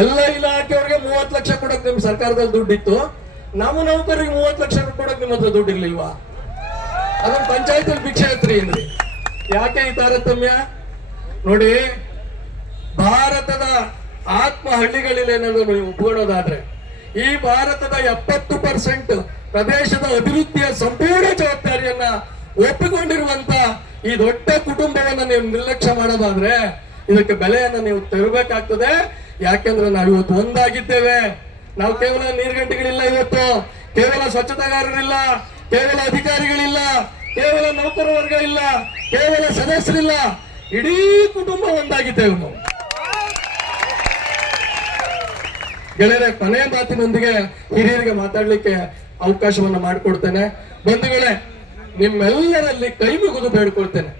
ಎಲ್ಲ ಇಲಾಖೆಯವ್ರಿಗೆ 30 ಲಕ್ಷ ಕೊಡಕ್ ನಿಮ್ ಸರ್ಕಾರದಲ್ಲಿ ದುಡ್ಡಿತ್ತು, ನಮ್ಮ ನೌಕರಿಗೆ 30 ಲಕ್ಷ ಕೊಡಕ್ ನಿಮ್ಮ ಹತ್ರ ದುಡ್ಡು ಇರ್ಲಿಲ್ವಾ? ಅದನ್ನ ಪಂಚಾಯತ್ ಭಿಕ್ಷೆ ಐತ್ರಿ ಏನ್ರಿ? ಯಾಕೆ ಈ ತಾರತಮ್ಯ? ನೋಡಿ, ಭಾರತದ ಆತ್ಮ ಹಳ್ಳಿಗಳಲ್ಲಿ ಏನಾದ್ರು ನೀವು ಒಪ್ಕೊಳ್ಳೋದಾದ್ರೆ ಈ ಭಾರತದ 70% ಪ್ರದೇಶದ ಅಭಿವೃದ್ಧಿಯ ಸಂಪೂರ್ಣ ಜವಾಬ್ದಾರಿಯನ್ನ ಒಪ್ಪಿಕೊಂಡಿರುವಂತ ಈ ದೊಡ್ಡ ಕುಟುಂಬವನ್ನ ನೀವು ನಿರ್ಲಕ್ಷ್ಯ ಮಾಡೋದಾದ್ರೆ ಇದಕ್ಕೆ ಬೆಲೆಯನ್ನ ನೀವು ತರಬೇಕಾಗ್ತದೆ. ಯಾಕೆಂದ್ರೆ ನಾವು ಇವತ್ತು ಒಂದಾಗಿದ್ದೇವೆ. ನಾವು ಕೇವಲ ನೀರ್ಗಂಟಿಗಳಿಲ್ಲ, ಇವತ್ತು ಕೇವಲ ಸ್ವಚ್ಛತಾಗಾರರಿಲ್ಲ, ಕೇವಲ ಅಧಿಕಾರಿಗಳಿಲ್ಲ, ಕೇವಲ ನೌಕರ ವರ್ಗ ಇಲ್ಲ, ಕೇವಲ ಸದಸ್ಯರಿಲ್ಲ, ಇಡೀ ಕುಟುಂಬ ಒಂದಾಗಿದ್ದೇವೆ ನಾವು. ಗೆಳೆಯರೆ, ಕೊನೆಯ ಮಾತಿನೊಂದಿಗೆ ಹಿರಿಯರಿಗೆ ಮಾತಾಡ್ಲಿಕ್ಕೆ ಅವಕಾಶವನ್ನ ಮಾಡಿಕೊಡ್ತೇನೆ. ಬಂಧುಗಳೇ, ನಿಮ್ಮೆಲ್ಲರಲ್ಲಿ ಕೈ ಮುಗಿದು ಬೇಡ್ಕೊಳ್ತೇನೆ.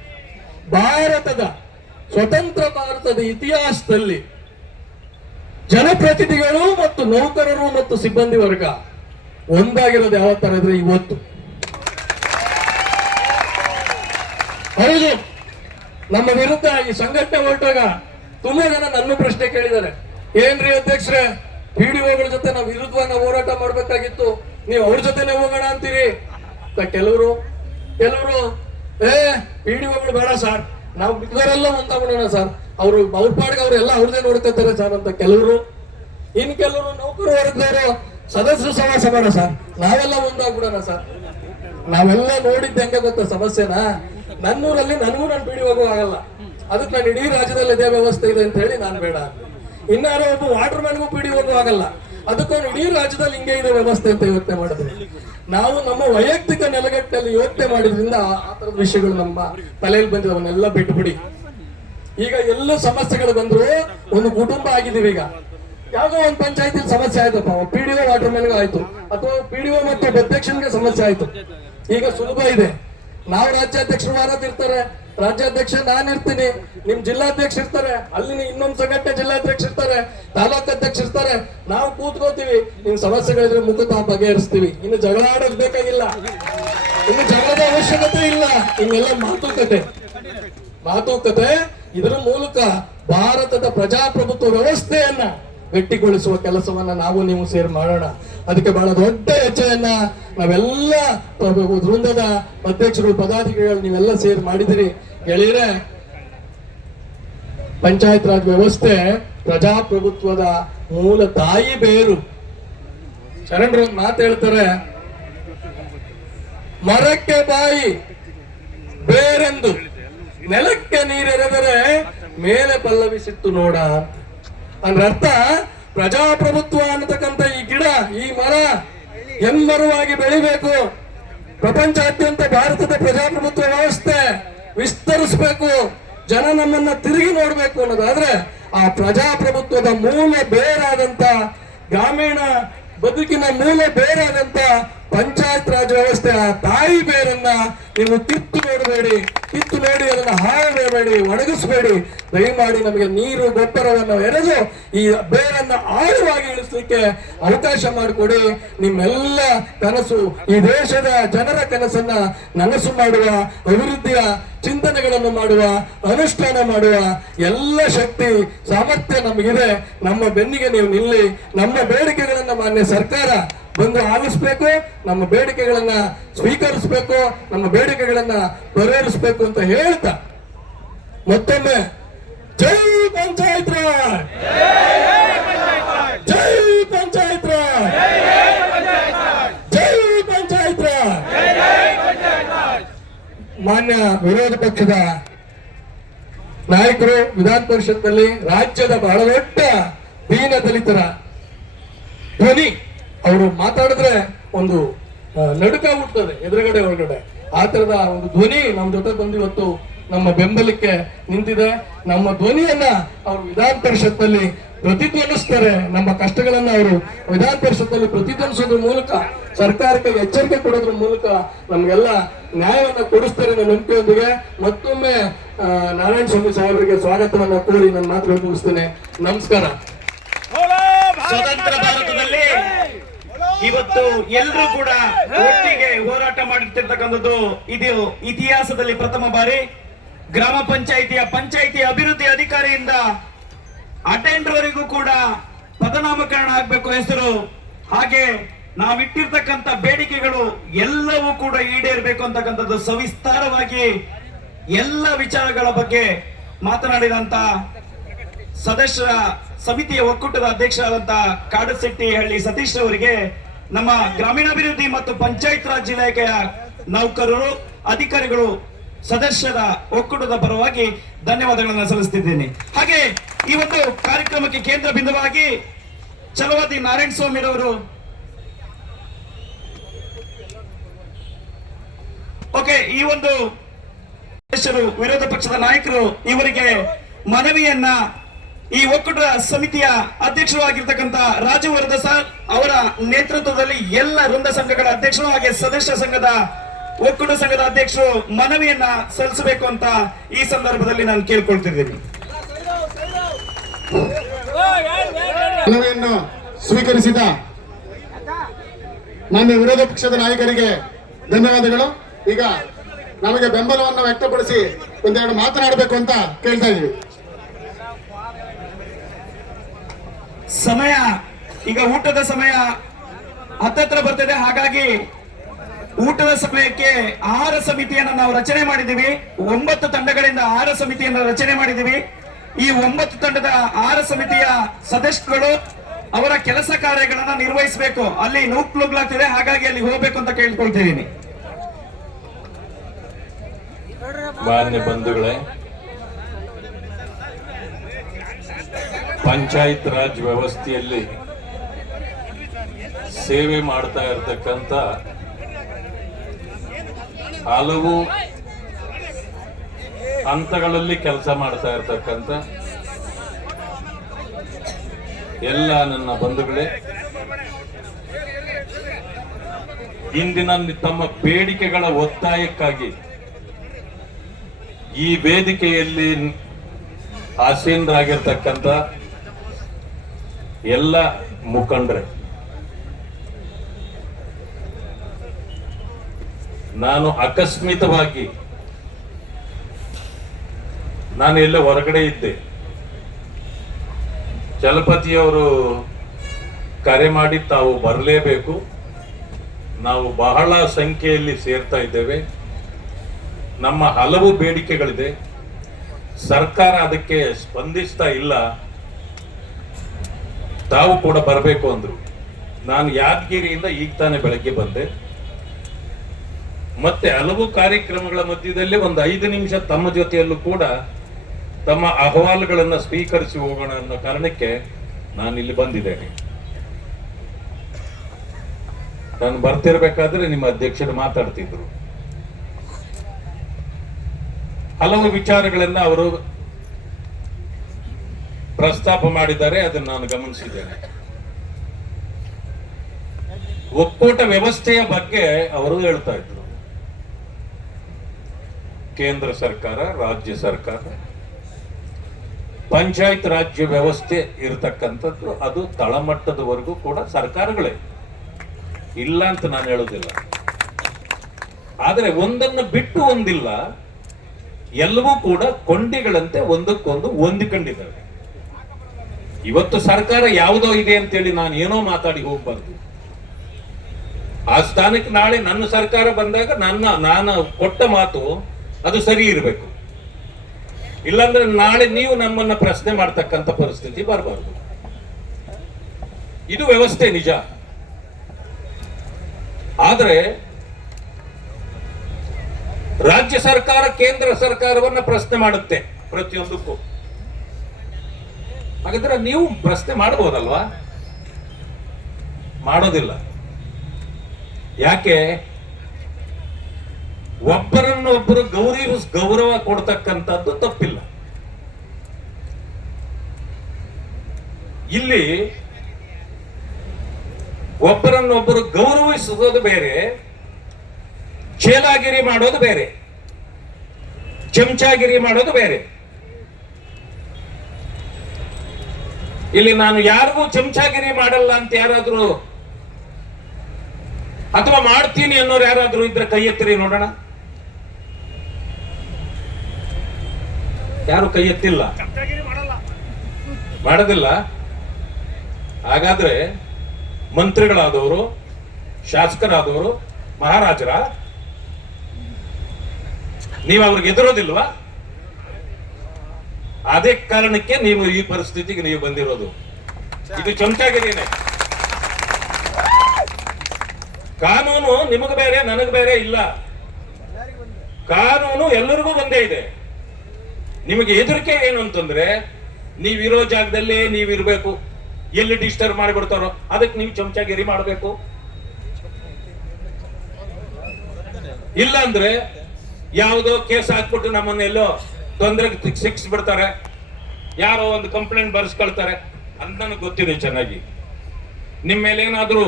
ಸ್ವತಂತ್ರ ಭಾರತದ ಇತಿಹಾಸದಲ್ಲಿ ಜನಪ್ರತಿನಿಧಿಗಳು ಮತ್ತು ನೌಕರರು ಮತ್ತು ಸಿಬ್ಬಂದಿ ವರ್ಗ ಒಂದಾಗಿರೋದು ಯಾವ ತರ ಇದ್ರೆ ಇವತ್ತು. ಹೌದು, ನಮ್ಮ ವಿರುದ್ಧ ಈ ಸಂಘಟನೆ ಹೊರಟಾಗ ತುಂಬಾ ಜನ ನನ್ನ ಪ್ರಶ್ನೆ ಕೇಳಿದ್ದಾರೆ. ಏನ್ರಿ ಅಧ್ಯಕ್ಷರೇ, ಪಿಡಿಒಗಳ ಜೊತೆ ನಾವು ವಿರುದ್ಧವಾಗಿ ಹೋರಾಟ ಮಾಡ್ಬೇಕಾಗಿತ್ತು, ನೀವು ಅವ್ರ ಜೊತೆನೆ ಹೋಗೋಣ ಅಂತೀರಿ. ಕೆಲವರು ಪಿಡಿಒಗಳು ಬೇಡ ಸರ್, ನಾವು ಬಿದ್ದವರೆಲ್ಲ ಒಂದಾಗೋಣ ಸರ್, ಅವ್ರ ಪಾಡ್ಗೆ ಅವ್ರೆಲ್ಲ ಅವ್ರದೇ ನೋಡ್ಕೊತಾರೆ ಸರ್ ಅಂತ ಕೆಲವರು. ಇನ್ ಕೆಲವರು ನೌಕರ ವರ್ಗದವರು ಸದಸ್ಯರು ಸಮಾಸ ಬೇಡ ಸರ್, ನಾವೆಲ್ಲ ಒಂದಾಗ್ಬಿಡೋಣ ಸರ್. ನಾವೆಲ್ಲ ನೋಡಿದ್ದೆ ಹೆಂಗೆ ಗೊತ್ತ ಸಮಸ್ಯೆನ? ನನ್ನೂರಲ್ಲಿ ನನಗೂ ನಾನು ಪಿಡಿಒಗೂ ಆಗಲ್ಲ, ಅದಕ್ಕೆ ನಾನು ಇಡೀ ರಾಜ್ಯದಲ್ಲಿ ಇದೇ ವ್ಯವಸ್ಥೆ ಇದೆ ಅಂತ ಹೇಳಿ ನಾನು ಬೇಡ. ಇನ್ನಾರೋ ಒಬ್ಬ ವಾಟರ್ ಮ್ಯಾನ್ಗೂ ಪಿಡಿಒಗೂ ಆಗಲ್ಲ, ಅದಕ್ಕೊಂದು ಇಡೀ ರಾಜ್ಯದಲ್ಲಿ ಹಿಂಗೆ ಇದೆ ವ್ಯವಸ್ಥೆ ಅಂತ ಯೋಚನೆ ಮಾಡಿದ್ವಿ. ನಾವು ನಮ್ಮ ವೈಯಕ್ತಿಕ ನೆಲೆಗಟ್ಟಲ್ಲಿ ಯೋಚನೆ ಮಾಡಿದ್ರಿಂದ ಆ ತರದ ವಿಷಯಗಳು ನಮ್ಮ ತಲೆಯಲ್ಲಿ ಬಂದಿದೆ. ಅವನ್ನೆಲ್ಲ ಬಿಟ್ಬಿಡಿ. ಈಗ ಎಲ್ಲ ಸಮಸ್ಯೆಗಳು ಬಂದ್ರು ಒಂದು ಕುಟುಂಬ ಆಗಿದೀವಿ. ಈಗ ಯಾವ್ದೋ ಒಂದು ಪಂಚಾಯತಿ ಸಮಸ್ಯೆ ಆಯ್ತಪ್ಪ, ಪಿಡಿಒ ವಾಟರ್ ಮ್ಯಾನ್ಗೂ ಆಯ್ತು, ಅಥವಾ ಪಿಡಿಒ ಮತ್ತು ಅಧ್ಯಕ್ಷನಿಗೆ ಸಮಸ್ಯೆ ಆಯ್ತು. ಈಗ ಸುಲಭ ಇದೆ, ನಾವು ರಾಜ್ಯಾಧ್ಯಕ್ಷರು ವಾರದ ಇರ್ತಾರೆ, ರಾಜ್ಯಾಧ್ಯಕ್ಷ ನಾನು ಇರ್ತೀನಿ, ನಿಮ್ ಜಿಲ್ಲಾಧ್ಯಕ್ಷ ಇರ್ತಾರೆ, ಅಲ್ಲಿನ ಇನ್ನೊಂದು ಸಂಘಟನೆ ಜಿಲ್ಲಾಧ್ಯಕ್ಷ ಇರ್ತಾರೆ, ತಾಲೂಕು ಅಧ್ಯಕ್ಷ ಇರ್ತಾರೆ. ನಾವು ಕೂತ್ಕೋತೀವಿ, ನಿಮ್ ಸಮಸ್ಯೆಗಳಿದ್ರೆ ಮುಖತ ಬಗೆಹರಿಸ್ತೀವಿ. ಇನ್ನು ಜಗಳ ಆಡೋದ್ ಬೇಕಾಗಿಲ್ಲ, ಇನ್ನು ಜಗಳದ ಅವಶ್ಯಕತೆ ಇಲ್ಲ. ಇನ್ನೆಲ್ಲ ಮಾತುಕತೆ ಇದರ ಮೂಲಕ ಭಾರತದ ಪ್ರಜಾಪ್ರಭುತ್ವ ವ್ಯವಸ್ಥೆಯನ್ನ ಗಟ್ಟಿಗೊಳಿಸುವ ಕೆಲಸವನ್ನ ನಾವು ನೀವು ಸೇರಿ ಮಾಡೋಣ. ಅದಕ್ಕೆ ಬಹಳ ದೊಡ್ಡ ಹೆಜ್ಜೆಯನ್ನ ನಾವೆಲ್ಲ ವೃಂದದ ಅಧ್ಯಕ್ಷರು, ಪದಾಧಿಕಾರಿಗಳು ನೀವೆಲ್ಲ ಸೇರಿ ಮಾಡಿದಿರಿ. ಗೆಳೆಯರೆ, ಪಂಚಾಯತ್ ರಾಜ್ ವ್ಯವಸ್ಥೆ ಪ್ರಜಾಪ್ರಭುತ್ವದ ಮೂಲ ತಾಯಿ ಬೇರು. ಶರಣರು ಒಂದು ಮಾತು ಹೇಳ್ತಾರೆ, ಮರಕ್ಕೆ ಬಾಯಿ ಬೇರೆಂದು ನೆಲಕ್ಕೆ ನೀರೆರೆದರೆ ಮೇಲೆ ಪಲ್ಲವಿಸಿತ್ತು ನೋಡ. ಅಂದ್ರೆ ಅರ್ಥ, ಪ್ರಜಾಪ್ರಭುತ್ವ ಅನ್ನತಕ್ಕಂಥ ಈ ಗಿಡ, ಈ ಮರ ಹೆಮ್ಮರವಾಗಿ ಬೆಳಿಬೇಕು. ಪ್ರಪಂಚಾದ್ಯಂತ ಭಾರತದ ಪ್ರಜಾಪ್ರಭುತ್ವ ವ್ಯವಸ್ಥೆ ವಿಸ್ತರಿಸಬೇಕು, ಜನ ನಮ್ಮನ್ನ ತಿರುಗಿ ನೋಡ್ಬೇಕು ಅನ್ನೋದಾದ್ರೆ ಆ ಪ್ರಜಾಪ್ರಭುತ್ವದ ಮೂಲ ಬೇರಾದಂತ, ಗ್ರಾಮೀಣ ಬದುಕಿನ ಮೂಲ ಬೇರಾದಂತ ಪಂಚಾಯತ್ ರಾಜ್ ವ್ಯವಸ್ಥೆ ಆ ತಾಯಿ ಬೇರನ್ನ ನೀವು ಕಿತ್ತು ನೋಡಿ ಅದನ್ನ ಹಾಳು ಮಾಡಬೇಡಿ, ಒಣಗಿಸಬೇಡಿ. ದಯಮಾಡಿ ನಮಗೆ ನೀರು ಗೊಬ್ಬರವನ್ನು ಎರೆದು ಈ ಬೇರನ್ನ ಆಳವಾಗಿ ಇಳಿಸಲಿಕ್ಕೆ ಅವಕಾಶ ಮಾಡಿಕೊಡಿ. ನಿಮ್ಮೆಲ್ಲ ಕನಸು, ಈ ದೇಶದ ಜನರ ಕನಸನ್ನ ನನಸು ಮಾಡುವ, ಅಭಿವೃದ್ಧಿಯ ಚಿಂತನೆಗಳನ್ನು ಮಾಡುವ, ಅನುಷ್ಠಾನ ಮಾಡುವ ಎಲ್ಲ ಶಕ್ತಿ ಸಾಮರ್ಥ್ಯ ನಮಗಿದೆ. ನಮ್ಮ ಬೆನ್ನಿಗೆ ನೀವು ನಿಲ್ಲಿ. ನಮ್ಮ ಬೇಡಿಕೆಗಳನ್ನ ಮಾನ್ಯ ಸರ್ಕಾರ ಬಂದು ಆಲಿಸ್ಬೇಕು, ನಮ್ಮ ಬೇಡಿಕೆಗಳನ್ನ ಸ್ವೀಕರಿಸಬೇಕು, ನಮ್ಮ ಬೇಡಿಕೆಗಳನ್ನ ಪರಿಹರಿಸಬೇಕು ಅಂತ ಹೇಳ್ತಾ ಮತ್ತೊಮ್ಮೆ ಜೈ ಪಂಚಾಯತ್ ರಾಜ್, ಜೈ ಪಂಚಾಯತ್ ರಾಜ್, ಜೈ ಪಂಚಾಯತ್ ರಾಜ್. ಮಾನ್ಯ ವಿರೋಧ ಪಕ್ಷದ ನಾಯಕರು ವಿಧಾನ ಪರಿಷತ್ನಲ್ಲಿ ರಾಜ್ಯದ ಬಹಳ ದೊಡ್ಡ ದೀನ ದಲಿತರ ಧ್ವನಿ, ಅವರು ಮಾತಾಡಿದ್ರೆ ಒಂದು ನಡುಕ ಹುಟ್ಟುತ್ತದೆ ಎದುರುಗಡೆ ಒಳಗಡೆ. ಆ ತರದ ಒಂದು ಧ್ವನಿ ನಮ್ಮ ಜೊತೆ ಬಂದು ಇವತ್ತು ನಮ್ಮ ಬೆಂಬಲಕ್ಕೆ ನಿಂತಿದೆ. ನಮ್ಮ ಧ್ವನಿಯನ್ನ ಅವರು ವಿಧಾನ ಪರಿಷತ್ನಲ್ಲಿ ಪ್ರತಿಧ್ವನಿಸ್ತಾರೆ. ನಮ್ಮ ಕಷ್ಟಗಳನ್ನ ಅವರು ವಿಧಾನ ಪರಿಷತ್ನಲ್ಲಿ ಪ್ರತಿಧ್ವನಿಸೋದ್ರ ಮೂಲಕ, ಸರ್ಕಾರಕ್ಕೆ ಎಚ್ಚರಿಕೆ ಕೊಡೋದ್ರ ಮೂಲಕ ನಮ್ಗೆಲ್ಲ ನ್ಯಾಯವನ್ನ ಕೊಡಿಸ್ತಾರೆ ಅನ್ನೋ ನಂಬಿಕೆಯೊಂದಿಗೆ ಮತ್ತೊಮ್ಮೆ ನಾರಾಯಣ ಸ್ವಾಮಿ ಸಾಹೇಬರಿಗೆ ಸ್ವಾಗತವನ್ನ ಕೋರಿ ನನ್ನ ಮಾತು ಮುಗಿಸ್ತೇನೆ. ನಮಸ್ಕಾರ. ಸ್ವತಂತ್ರ ಭಾರತದಲ್ಲಿ ಇವತ್ತು ಎಲ್ಲರೂ ಕೂಡ ಒಟ್ಟಿಗೆ ಹೋರಾಟ ಮಾಡುತ್ತಿರ್ತಕ್ಕಂಥದ್ದು ಇದು ಇತಿಹಾಸದಲ್ಲಿ ಪ್ರಥಮ ಬಾರಿ. ಗ್ರಾಮ ಪಂಚಾಯಿತಿ ಅಭಿವೃದ್ಧಿ ಅಧಿಕಾರಿಯಿಂದ ಅಟೆಂಡರ್ ವರೆಗೂ ಕೂಡ ಪದನಾಮಕರಣ ಆಗ್ಬೇಕು ಹೆಸರು. ಹಾಗೆ ನಾವಿಟ್ಟಿರ್ತಕ್ಕಂಥ ಬೇಡಿಕೆಗಳು ಎಲ್ಲವೂ ಕೂಡ ಈಡೇರಬೇಕು ಅಂತಕ್ಕಂಥದ್ದು ಸವಿಸ್ತಾರವಾಗಿ ಎಲ್ಲ ವಿಚಾರಗಳ ಬಗ್ಗೆ ಮಾತನಾಡಿದಂತ ಸದಸ್ಯರ ಸಮಿತಿಯ ಒಕ್ಕೂಟದ ಅಧ್ಯಕ್ಷರಾದಂತ ಕಾಡಸೆಟ್ಟಿಹಳ್ಳಿ ಸತೀಶ್ ಅವರಿಗೆ ನಮ್ಮ ಗ್ರಾಮೀಣಾಭಿವೃದ್ಧಿ ಮತ್ತು ಪಂಚಾಯತ್ ರಾಜ್ ಇಲಾಖೆಯ ನೌಕರರು, ಅಧಿಕಾರಿಗಳು, ಸದಸ್ಯರ ಒಕ್ಕೂಟದ ಪರವಾಗಿ ಧನ್ಯವಾದಗಳನ್ನು ಸಲ್ಲಿಸುತ್ತಿದ್ದೇನೆ. ಹಾಗೆ ಈ ಒಂದು ಕಾರ್ಯಕ್ರಮಕ್ಕೆ ಕೇಂದ್ರ ಬಿಂದುವಾಗಿ ಛಲವಾದಿ ನಾರಾಯಣ ಸ್ವಾಮಿರವರು ಈ ಒಂದು ಸದಸ್ಯರು, ವಿರೋಧ ಪಕ್ಷದ ನಾಯಕರು ಇವರಿಗೆ ಮನವಿಯನ್ನ ಈ ಒಕ್ಕೂಟ ಸಮಿತಿಯ ಅಧ್ಯಕ್ಷರು ಆಗಿರ್ತಕ್ಕಂಥ ರಾಜು ವರದ ಸರ್ ಅವರ ನೇತೃತ್ವದಲ್ಲಿ ಎಲ್ಲ ವೃಂದ ಸಂಘಗಳ ಅಧ್ಯಕ್ಷರು ಹಾಗೆ ಸದಸ್ಯ ಸಂಘದ ಒಕ್ಕೂಟ ಸಂಘದ ಅಧ್ಯಕ್ಷರು ಮನವಿಯನ್ನ ಸಲ್ಲಿಸಬೇಕು ಅಂತ ಈ ಸಂದರ್ಭದಲ್ಲಿ ನಾನು ಕೇಳ್ಕೊಳ್ತಿದ್ದೀನಿ. ಮನವಿಯನ್ನು ಸ್ವೀಕರಿಸಿದ ಮಾನ್ಯ ವಿರೋಧ ಪಕ್ಷದ ನಾಯಕರಿಗೆ ಧನ್ಯವಾದಗಳು. ಈಗ ನಮಗೆ ಬೆಂಬಲವನ್ನು ವ್ಯಕ್ತಪಡಿಸಿ ಒಂದೆರಡು ಮಾತನಾಡಬೇಕು ಅಂತ ಕೇಳ್ತಾ ಇದ್ದೀವಿ. ಸಮಯ ಈಗ ಊಟದ ಸಮಯ ಹತ್ತತ್ರ ಬರ್ತದೆ. ಹಾಗಾಗಿ ಊಟದ ಸಮಯಕ್ಕೆ ಆಹಾರ ಸಮಿತಿಯನ್ನು ನಾವು ರಚನೆ ಮಾಡಿದ್ದೀವಿ. 9 ತಂಡಗಳಿಂದ ಆಹಾರ ಸಮಿತಿಯನ್ನು ರಚನೆ ಮಾಡಿದ್ದೀವಿ. ಈ 9 ತಂಡದ ಆಹಾರ ಸಮಿತಿಯ ಸದಸ್ಯರುಗಳು ಅವರ ಕೆಲಸ ಕಾರ್ಯಗಳನ್ನ ನಿರ್ವಹಿಸಬೇಕು. ಅಲ್ಲಿ ನೂಕ್ಲುಗ್ಲಾಗ್ತಿದೆ, ಹಾಗಾಗಿ ಅಲ್ಲಿ ಹೋಗ್ಬೇಕು ಅಂತ ಕೇಳ್ಕೊಳ್ತಿದ್ದೀನಿ. ಮಾನ್ಯ ಬಂಧುಗಳೇ, ಪಂಚಾಯತ್ ರಾಜ್ ವ್ಯವಸ್ಥೆಯಲ್ಲಿ ಸೇವೆ ಮಾಡ್ತಾ ಇರತಕ್ಕಂತ ಹಲವು ಹಂತಗಳಲ್ಲಿ ಕೆಲಸ ಮಾಡ್ತಾ ಇರತಕ್ಕಂತ ಎಲ್ಲ ನನ್ನ ಬಂಧುಗಳೇ, ಇಂದಿನ ತಮ್ಮ ಬೇಡಿಕೆಗಳ ಒತ್ತಾಯಕ್ಕಾಗಿ ಈ ವೇದಿಕೆಯಲ್ಲಿ ಆಸೀನರಾಗಿರ್ತಕ್ಕಂಥ ಎಲ್ಲ ಮುಖಂಡರೇ, ನಾನು ಅಕಸ್ಮಿತವಾಗಿ ನಾನು ಎಲ್ಲ ಹೊರಗಡೆ ಇದ್ದೆ. ಚಲಪತಿಯವರು ಕರೆ ಮಾಡಿ ತಾವು ಬರಲೇಬೇಕು, ನಾವು ಬಹಳ ಸಂಖ್ಯೆಯಲ್ಲಿ ಸೇರ್ತಾ ಇದ್ದೇವೆ, ನಮ್ಮ ಹಲವು ಬೇಡಿಕೆಗಳಿದೆ, ಸರ್ಕಾರ ಅದಕ್ಕೆ ಸ್ಪಂದಿಸ್ತಾ ಇಲ್ಲ, ತಾವು ಕೂಡ ಬರಬೇಕು ಅಂದ್ರು. ನಾನು ಯಾದಗಿರಿಯಿಂದ ಈಗ ತಾನೇ ಬೆಳಗ್ಗೆ ಬಂದೆ. ಮತ್ತೆ ಹಲವು ಕಾರ್ಯಕ್ರಮಗಳ ಮಧ್ಯದಲ್ಲಿ ಒಂದು 5 ನಿಮಿಷ ತಮ್ಮ ಜೊತೆಯಲ್ಲೂ ಕೂಡ ತಮ್ಮ ಅಹವಾಲುಗಳನ್ನ ಸ್ವೀಕರಿಸಿ ಹೋಗೋಣ ಅನ್ನೋ ಕಾರಣಕ್ಕೆ ನಾನು ಇಲ್ಲಿ ಬಂದಿದ್ದೇನೆ. ನಾನು ಬರ್ತಿರ್ಬೇಕಾದ್ರೆ ನಿಮ್ಮ ಅಧ್ಯಕ್ಷರು ಮಾತಾಡ್ತಿದ್ರು. ಹಲವು ವಿಚಾರಗಳನ್ನ ಅವರು ಪ್ರಸ್ತಾಪ ಮಾಡಿದ್ದಾರೆ, ಅದನ್ನು ನಾನು ಗಮನಿಸಿದ್ದೇನೆ. ಒಕ್ಕೂಟ ವ್ಯವಸ್ಥೆಯ ಬಗ್ಗೆ ಅವರು ಹೇಳ್ತಾ ಇದ್ರು. ಕೇಂದ್ರ ಸರ್ಕಾರ, ರಾಜ್ಯ ಸರ್ಕಾರ, ಪಂಚಾಯತ್ ರಾಜ್ಯ ವ್ಯವಸ್ಥೆ ಇರತಕ್ಕಂಥದ್ದು ಅದು ತಳಮಟ್ಟದವರೆಗೂ ಕೂಡ ಸರ್ಕಾರಗಳೇ, ಇಲ್ಲ ಅಂತ ನಾನು ಹೇಳೋದಿಲ್ಲ. ಆದರೆ ಒಂದನ್ನು ಬಿಟ್ಟು ಒಂದಿಲ್ಲ, ಎಲ್ಲವೂ ಕೂಡ ಕೊಂಡಿಗಳಂತೆ ಒಂದಕ್ಕೊಂದು ಹೊಂದಿಕೊಂಡಿದ್ದಾವೆ. ಇವತ್ತು ಸರ್ಕಾರ ಯಾವುದೋ ಇದೆ ಅಂತೇಳಿ ನಾನು ಏನೋ ಮಾತಾಡಿ ಹೋಗ್ಬಾರ್ದು. ಆ ಸ್ಥಾನಕ್ಕೆ ನಾಳೆ ನನ್ನ ಸರ್ಕಾರ ಬಂದಾಗ ನಾನು ಕೊಟ್ಟ ಮಾತು ಅದು ಸರಿ ಇರಬೇಕು. ಇಲ್ಲಾಂದ್ರೆ ನಾಳೆ ನೀವು ನಮ್ಮನ್ನ ಪ್ರಶ್ನೆ ಮಾಡ್ತಕ್ಕಂಥ ಪರಿಸ್ಥಿತಿ ಬರಬಾರ್ದು. ಇದು ವ್ಯವಸ್ಥೆ ನಿಜ. ಆದ್ರೆ ರಾಜ್ಯ ಸರ್ಕಾರ ಕೇಂದ್ರ ಸರ್ಕಾರವನ್ನ ಪ್ರಶ್ನೆ ಮಾಡುತ್ತೆ ಪ್ರತಿಯೊಂದಕ್ಕೂ. ಹಾಗಾದ್ರೆ ನೀವು ಪ್ರಶ್ನೆ ಮಾಡಬಹುದಲ್ವಾ? ಮಾಡೋದಿಲ್ಲ. ಯಾಕೆ? ಒಬ್ಬರನ್ನೊಬ್ಬರು ಗೌರವ ಕೊಡ್ತಕ್ಕಂಥದ್ದು ತಪ್ಪಿಲ್ಲ. ಇಲ್ಲಿ ಒಬ್ಬರನ್ನೊಬ್ಬರು ಗೌರವಿಸುವುದು ಬೇರೆ, ಚೇಲಾಗಿರಿ ಮಾಡೋದು ಬೇರೆ, ಚಮಚಾಗಿರಿ ಮಾಡೋದು ಬೇರೆ. ಇಲ್ಲಿ ನಾನು ಯಾರಿಗೂ ಚಮಚಾಗಿರಿ ಮಾಡಲ್ಲ ಅಂತ ಯಾರಾದ್ರೂ ಅಥವಾ ಮಾಡ್ತೀನಿ ಅನ್ನೋರು ಯಾರಾದ್ರೂ ಇದ್ರೆ ಕೈ ಎತ್ತಿರಿ ನೋಡೋಣ. ಯಾರು ಕೈ ಎತ್ತಿಲ್ಲ, ಮಾಡೋದಿಲ್ಲ. ಹಾಗಾದ್ರೆ ಮಂತ್ರಿಗಳಾದವರು, ಶಾಸಕರಾದವರು, ಮಹಾರಾಜರ, ನೀವು ಅವ್ರಿಗೆ ಎದುರೋದಿಲ್ವಾ? ಅದೇ ಕಾರಣಕ್ಕೆ ನೀವು ಈ ಪರಿಸ್ಥಿತಿಗೆ ನೀವು ಬಂದಿರೋದು. ಇದು ಚಮಚಾಗಿರಿನೇ. ಕಾನೂನು ನಿಮಗೆ ಬೇರೆ ನನಗೆ ಬೇರೆ ಇಲ್ಲ. ಕಾನೂನು ಎಲ್ಲರಿಗೂ ಒಂದೇ ಇದೆ. ನಿಮಗೆ ಹೆದರಿಕೆ ಏನು ಅಂತಂದ್ರೆ, ನೀವಿರೋ ಜಾಗದಲ್ಲೇ ನೀವಿರ್ಬೇಕು. ಎಲ್ಲಿ ಡಿಸ್ಟರ್ಬ್ ಮಾಡಿಬಿಡ್ತಾರೋ ಅದಕ್ಕೆ ನೀವು ಚಮಚಾಗಿರಿ ಮಾಡಬೇಕು. ಇಲ್ಲ ಅಂದ್ರೆ ಯಾವುದೋ ಕೇಸ್ ಹಾಕ್ಬಿಟ್ಟು ನಮ್ಮನ್ನೆಲ್ಲೋ ತೊಂದರೆಗೆ ಸಿಕ್ಸ್ಬಿಡ್ತಾರೆ, ಯಾರೋ ಒಂದು ಕಂಪ್ಲೇಂಟ್ ಬರ್ಸ್ಕೊಳ್ತಾರೆ ಅಂತ ನನಗೆ ಗೊತ್ತಿದೆ ಚೆನ್ನಾಗಿ. ನಿಮ್ಮ ಮೇಲೆ ಏನಾದ್ರೂ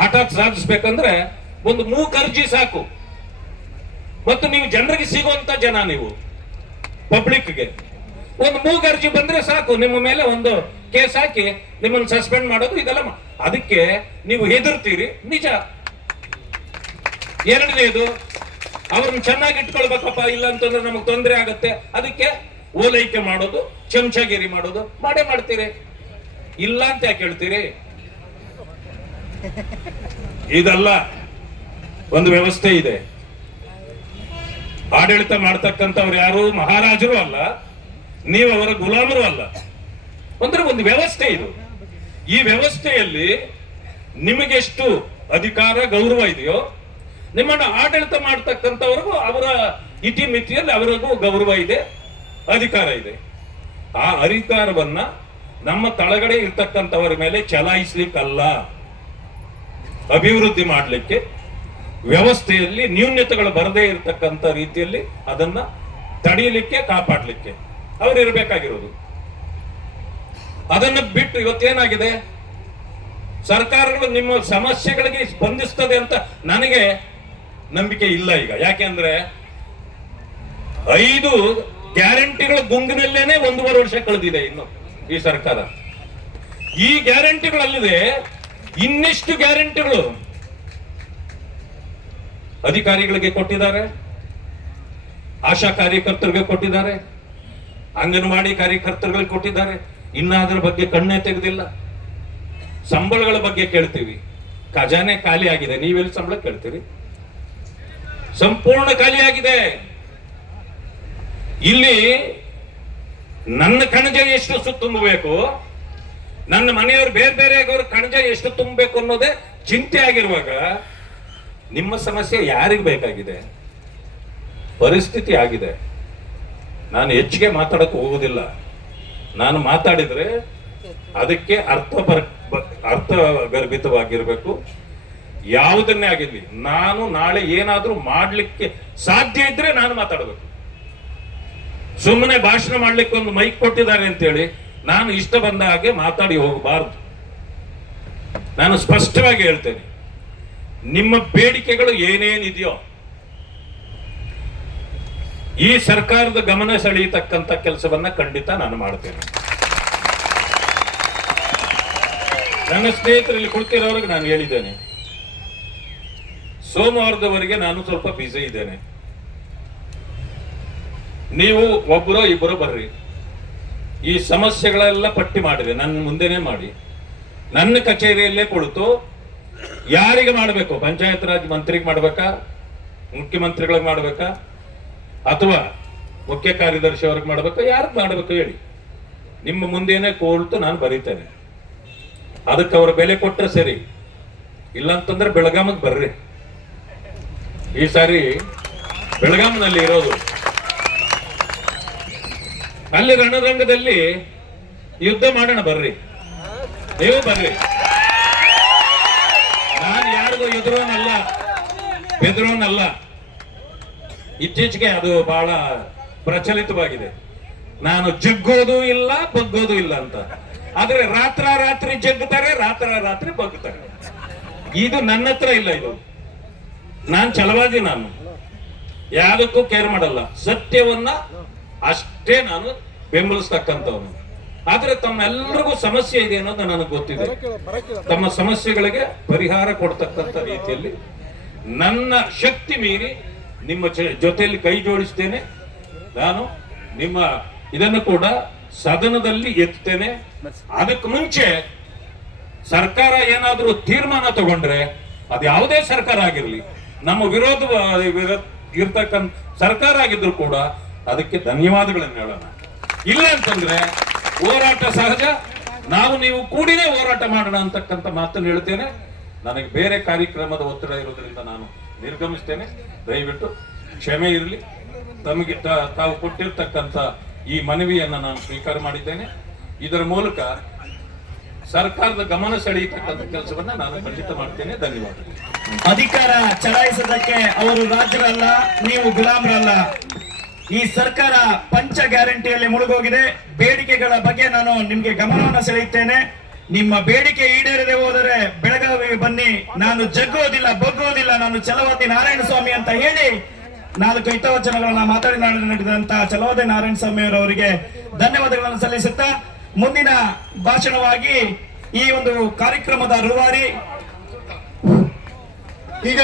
ಹಠಾತ್ ಸಾಧಿಸ್ಬೇಕಂದ್ರೆ ಒಂದು ಮೂಕ್ ಅರ್ಜಿ ಸಾಕು. ಮತ್ತು ನೀವು ಜನರಿಗೆ ಸಿಗುವಂತ ಜನ, ನೀವು ಪಬ್ಲಿಕ್ಗೆ ಒಂದು ಮೂಗ್ ಅರ್ಜಿ ಬಂದ್ರೆ ಸಾಕು, ನಿಮ್ಮ ಮೇಲೆ ಒಂದು ಕೇಸ್ ಹಾಕಿ ನಿಮ್ಮನ್ನು ಸಸ್ಪೆಂಡ್ ಮಾಡೋದು ಇದೆಲ್ಲ ಅದಕ್ಕೆ ನೀವು ಹೆದರ್ತೀರಿ, ನಿಜ. ಎರಡನೇದು, ಅವ್ರನ್ನ ಚೆನ್ನಾಗಿ ಇಟ್ಕೊಳ್ಬೇಕಪ್ಪ, ಇಲ್ಲ ಅಂತಂದ್ರೆ ನಮಗೆ ತೊಂದರೆ ಆಗತ್ತೆ, ಅದಕ್ಕೆ ಓಲೈಕೆ ಮಾಡೋದು, ಚಮಚಾಗಿರಿ ಮಾಡೋದು ಮಾಡೇ ಮಾಡ್ತೀರಿ. ಇಲ್ಲ ಅಂತ ಯಾಕೆ ಹೇಳ್ತೀರಿ? ಇದಲ್ಲ, ಒಂದು ವ್ಯವಸ್ಥೆ ಇದೆ. ಆಡಳಿತ ಮಾಡ್ತಕ್ಕಂಥವ್ರು ಯಾರು ಮಹಾರಾಜರು ಅಲ್ಲ, ನೀವು ಅವರ ಗುಲಾಮರು ಅಲ್ಲ. ಅಂದ್ರೆ ಒಂದು ವ್ಯವಸ್ಥೆ ಇದು. ಈ ವ್ಯವಸ್ಥೆಯಲ್ಲಿ ನಿಮಗೆಷ್ಟು ಅಧಿಕಾರ ಗೌರವ ಇದೆಯೋ, ನಿಮ್ಮನ್ನು ಆಡಳಿತ ಮಾಡ್ತಕ್ಕಂಥವ್ರಿಗೂ ಅವರ ಇತಿಮಿತಿಯಲ್ಲಿ ಅವರಿಗೂ ಗೌರವ ಇದೆ, ಅಧಿಕಾರ ಇದೆ. ಆ ಅಧಿಕಾರವನ್ನ ನಮ್ಮ ತಳಗಡೆ ಇರ್ತಕ್ಕಂಥವರ ಮೇಲೆ ಚಲಾಯಿಸ್ಲಿಕ್ಕಲ್ಲ, ಅಭಿವೃದ್ಧಿ ಮಾಡಲಿಕ್ಕೆ, ವ್ಯವಸ್ಥೆಯಲ್ಲಿ ನ್ಯೂನ್ಯತೆಗಳು ಬರದೇ ಇರತಕ್ಕಂಥ ರೀತಿಯಲ್ಲಿ ಅದನ್ನ ತಡೆಯಲಿಕ್ಕೆ, ಕಾಪಾಡಲಿಕ್ಕೆ ಅವರು ಇರಬೇಕಾಗಿರೋದು. ಅದನ್ನು ಬಿಟ್ಟು ಇವತ್ತೇನಾಗಿದೆ, ಸರ್ಕಾರಗಳು ನಿಮ್ಮ ಸಮಸ್ಯೆಗಳಿಗೆ ಸ್ಪಂದಿಸ್ತದೆ ಅಂತ ನನಗೆ ನಂಬಿಕೆ ಇಲ್ಲ ಈಗ. ಯಾಕೆಂದ್ರೆ 5 ಗ್ಯಾರಂಟಿಗಳ ಗುಂಗಿನಲ್ಲೇನೆ 1.5 ವರ್ಷ ಕಳೆದಿದೆ ಇನ್ನು ಈ ಸರ್ಕಾರ. ಈ ಗ್ಯಾರಂಟಿಗಳಲ್ಲದೆ ಇನ್ನೆಷ್ಟು ಗ್ಯಾರಂಟಿಗಳು ಅಧಿಕಾರಿಗಳಿಗೆ ಕೊಟ್ಟಿದ್ದಾರೆ, ಆಶಾ ಕಾರ್ಯಕರ್ತರಿಗೆ ಕೊಟ್ಟಿದ್ದಾರೆ, ಅಂಗನವಾಡಿ ಕಾರ್ಯಕರ್ತರುಗಳಿಗೆ ಕೊಟ್ಟಿದ್ದಾರೆ. ಇನ್ನಾದ್ರ ಬಗ್ಗೆ ಕಣ್ಣೇ ತೆಗೆದಿಲ್ಲ. ಸಂಬಳಗಳ ಬಗ್ಗೆ ಕೇಳ್ತೀವಿ, ಖಜಾನೆ ಖಾಲಿ ಆಗಿದೆ. ನೀವೆಲ್ಲಿ ಸಂಬಳ ಕೇಳ್ತೀರಿ? ಸಂಪೂರ್ಣ ಖಾಲಿ ಆಗಿದೆ. ಇಲ್ಲಿ ನನ್ನ ಕಣಜ ಎಷ್ಟು ತುಂಬಬೇಕು, ನನ್ನ ಮನೆಯವರು ಬೇರೆ ಬೇರೆ ಕಣಜ ಎಷ್ಟು ತುಂಬಬೇಕು ಅನ್ನೋದೇ ಚಿಂತೆ ಆಗಿರುವಾಗ ನಿಮ್ಮ ಸಮಸ್ಯೆ ಯಾರಿಗೆ ಬೇಕಾಗಿದೆ? ಪರಿಸ್ಥಿತಿ ಆಗಿದೆ. ನಾನು ಹೆಚ್ಚಿಗೆ ಮಾತಾಡಕ್ಕೆ ಹೋಗುದಿಲ್ಲ. ನಾನು ಮಾತಾಡಿದ್ರೆ ಅದಕ್ಕೆ ಅರ್ಥಗರ್ಭಿತವಾಗಿರ್ಬೇಕು. ಯಾವುದನ್ನೇ ಆಗಿರ್ಲಿ, ನಾನು ನಾಳೆ ಏನಾದ್ರೂ ಮಾಡ್ಲಿಕ್ಕೆ ಸಾಧ್ಯ ಇದ್ರೆ ನಾನು ಮಾತಾಡಬೇಕು. ಸುಮ್ಮನೆ ಭಾಷಣ ಮಾಡ್ಲಿಕ್ಕೆ ಒಂದು ಮೈಕ್ ಕೊಟ್ಟಿದ್ದಾರೆ ಅಂತೇಳಿ ನಾನು ಇಷ್ಟ ಬಂದ ಹಾಗೆ ಮಾತಾಡಿ ಹೋಗಬಾರದು. ನಾನು ಸ್ಪಷ್ಟವಾಗಿ ಹೇಳ್ತೇನೆ, ನಿಮ್ಮ ಬೇಡಿಕೆಗಳು ಏನೇನಿದೆಯೋ ಈ ಸರ್ಕಾರದ ಗಮನ ಸೆಳೆಯತಕ್ಕಂತ ಕೆಲಸವನ್ನ ಖಂಡಿತ ನಾನು ಮಾಡ್ತೇನೆ. ನನ್ನ ಸ್ನೇಹಿತರಲ್ಲಿ ಕುಳಿತಿರೋರಿಗೆ ನಾನು ಹೇಳಿದ್ದೇನೆ, ಸೋಮವಾರದವರೆಗೆ ನಾನು ಸ್ವಲ್ಪ ಬ್ಯುಸಿ ಇದ್ದೇನೆ. ನೀವು ಒಬ್ಬರೋ ಇಬ್ಬರೋ ಬರ್ರಿ, ಈ ಸಮಸ್ಯೆಗಳೆಲ್ಲ ಪಟ್ಟಿ ಮಾಡಿದೆ ನನ್ನ ಮುಂದೆನೆ ಮಾಡಿ, ನನ್ನ ಕಚೇರಿಯಲ್ಲೇ ಕುಳಿತು ಯಾರಿಗೆ ಮಾಡಬೇಕು, ಪಂಚಾಯತ್ ರಾಜ್ ಮಂತ್ರಿಗೆ ಮಾಡ್ಬೇಕಾ, ಮುಖ್ಯಮಂತ್ರಿಗಳಿಗೆ ಮಾಡ್ಬೇಕಾ, ಅಥವಾ ಮುಖ್ಯ ಕಾರ್ಯದರ್ಶಿ ಅವ್ರಿಗೆ ಮಾಡ್ಬೇಕಾ, ಯಾರಿಗೆ ಮಾಡ್ಬೇಕು ಹೇಳಿ, ನಿಮ್ಮ ಮುಂದೆನೆ ಕುಳಿತು ನಾನು ಬರೀತೇನೆ. ಅದಕ್ಕೆ ಅವ್ರ ಬೆಲೆ ಕೊಟ್ರೆ ಸರಿ, ಇಲ್ಲಂತಂದ್ರೆ ಬೆಳಗಾಮಿಗೆ ಬರ್ರಿ. ಈ ಸಾರಿ ಬೆಳಗಾಂನಲ್ಲಿ ಇರೋದು, ಅಲ್ಲಿ ರಣರಂಗದಲ್ಲಿ ಯುದ್ಧ ಮಾಡೋಣ, ಬರ್ರಿ, ನೀವು ಬರ್ರಿ. ನಾನು ಯಾರಿಗೂ ಎದುರೋನಲ್ಲ, ಬೆದರೋನಲ್ಲ. ಇತ್ತೀಚೆಗೆ ಅದು ಬಹಳ ಪ್ರಚಲಿತವಾಗಿದೆ, ನಾನು ಜಗ್ಗೋದು ಇಲ್ಲ ಬಗ್ಗೋದು ಇಲ್ಲ ಅಂತ. ಆದ್ರೆ ರಾತ್ರಿ ಜಗ್ಗುತ್ತಾರೆ, ರಾತ್ರಿ ಬಗ್ಗುತ್ತಾರೆ. ಇದು ನನ್ನ ಹತ್ರ ಇಲ್ಲ. ಇದು ನಾನು ಛಲವಾದಿ, ನಾನು ಯಾವುದಕ್ಕೂ ಕೇರ್ ಮಾಡಲ್ಲ. ಸತ್ಯವನ್ನ ಅಷ್ಟೇ ನಾನು ಬೆಂಬಲಿಸ್ತಕ್ಕಂಥವನು. ಆದ್ರೆ ತಮ್ಮೆಲ್ಲರಿಗೂ ಸಮಸ್ಯೆ ಇದೆ ಅನ್ನೋದು ನನಗೆ ಗೊತ್ತಿದೆ. ತಮ್ಮ ಸಮಸ್ಯೆಗಳಿಗೆ ಪರಿಹಾರ ಕೊಡ್ತಕ್ಕಂಥ ರೀತಿಯಲ್ಲಿ ನನ್ನ ಶಕ್ತಿ ಮೀರಿ ನಿಮ್ಮ ಜೊತೆಯಲ್ಲಿ ಕೈ ಜೋಡಿಸ್ತೇನೆ. ನಾನು ನಿಮ್ಮ ಇದನ್ನು ಕೂಡ ಸದನದಲ್ಲಿ ಎತ್ತುತ್ತೇನೆ. ಅದಕ್ಕೆ ಮುಂಚೆ ಸರ್ಕಾರ ಏನಾದರೂ ತೀರ್ಮಾನ ತಗೊಂಡ್ರೆ ಅದು ಯಾವುದೇ ಸರ್ಕಾರ ಆಗಿರಲಿ, ನಮ್ಮ ವಿರೋಧ ಇರ್ತಕ್ಕಂಥ ಸರ್ಕಾರ ಆಗಿದ್ರು ಕೂಡ ಅದಕ್ಕೆ ಧನ್ಯವಾದಗಳನ್ನು ಹೇಳೋಣ. ಇಲ್ಲ ಅಂತಂದ್ರೆ ಹೋರಾಟ ಸಹಜ, ನಾವು ನೀವು ಕೂಡಿನೇ ಹೋರಾಟ ಮಾಡೋಣ ಅಂತಕ್ಕಂಥ ಮಾತನ್ನು ಹೇಳ್ತೇನೆ. ನನಗೆ ಬೇರೆ ಕಾರ್ಯಕ್ರಮದ ಒತ್ತಡ ಇರೋದ್ರಿಂದ ನಾನು ನಿರ್ಗಮಿಸ್ತೇನೆ. ದಯವಿಟ್ಟು ಕ್ಷಮೆ ಇರಲಿ. ತಮಗೆ ತಾವು ಕೊಟ್ಟಿರ್ತಕ್ಕಂಥ ಈ ಮನವಿಯನ್ನ ನಾನು ಸ್ವೀಕಾರ ಮಾಡಿದ್ದೇನೆ. ಇದರ ಮೂಲಕ ಸರ್ಕಾರದ ಗಮನ ಸೆಳೆಯತಕ್ಕಂಥ ಕೆಲಸವನ್ನ ನಾನು ಖಂಡಿತ ಮಾಡ್ತೇನೆ. ಧನ್ಯವಾದಗಳು. ಅಧಿಕಾರ ಚಲಾಯಿಸೋದಕ್ಕೆ ಅವರು ರಾಜ್ಯರಲ್ಲ, ನೀವು ಗುಲಾಮರಲ್ಲ. ಈ ಸರ್ಕಾರ ಪಂಚ ಗ್ಯಾರಂಟಿಯಲ್ಲಿ ಮುಳುಗೋಗಿದೆ. ಬೇಡಿಕೆಗಳ ಬಗ್ಗೆ ನಾನು ನಿಮ್ಗೆ ಗಮನವನ್ನು ಸೆಳೆಯುತ್ತೇನೆ. ನಿಮ್ಮ ಬೇಡಿಕೆ ಈಡೇರದೆ ಹೋದರೆ ಬೆಳಗಾವಿಗೆ ಬನ್ನಿ, ನಾನು ಜಗ್ಗೋದಿಲ್ಲ, ಬಗ್ಗೋದಿಲ್ಲ, ನಾನು ಛಲವಾದಿ ನಾರಾಯಣ ಸ್ವಾಮಿ ಅಂತ ಹೇಳಿ 4 ಹಿತವಚನಗಳನ್ನ ಮಾತನಾಡಿದಂತಹ ಛಲವಾದಿ ನಾರಾಯಣ ಸ್ವಾಮಿ ಅವರಿಗೆ ಧನ್ಯವಾದಗಳನ್ನು ಸಲ್ಲಿಸುತ್ತಾ ಮುಂದಿನ ಭಾಷಣವಾಗಿ ಈ ಒಂದು ಕಾರ್ಯಕ್ರಮದ ರೂವಾರಿ ಈಗ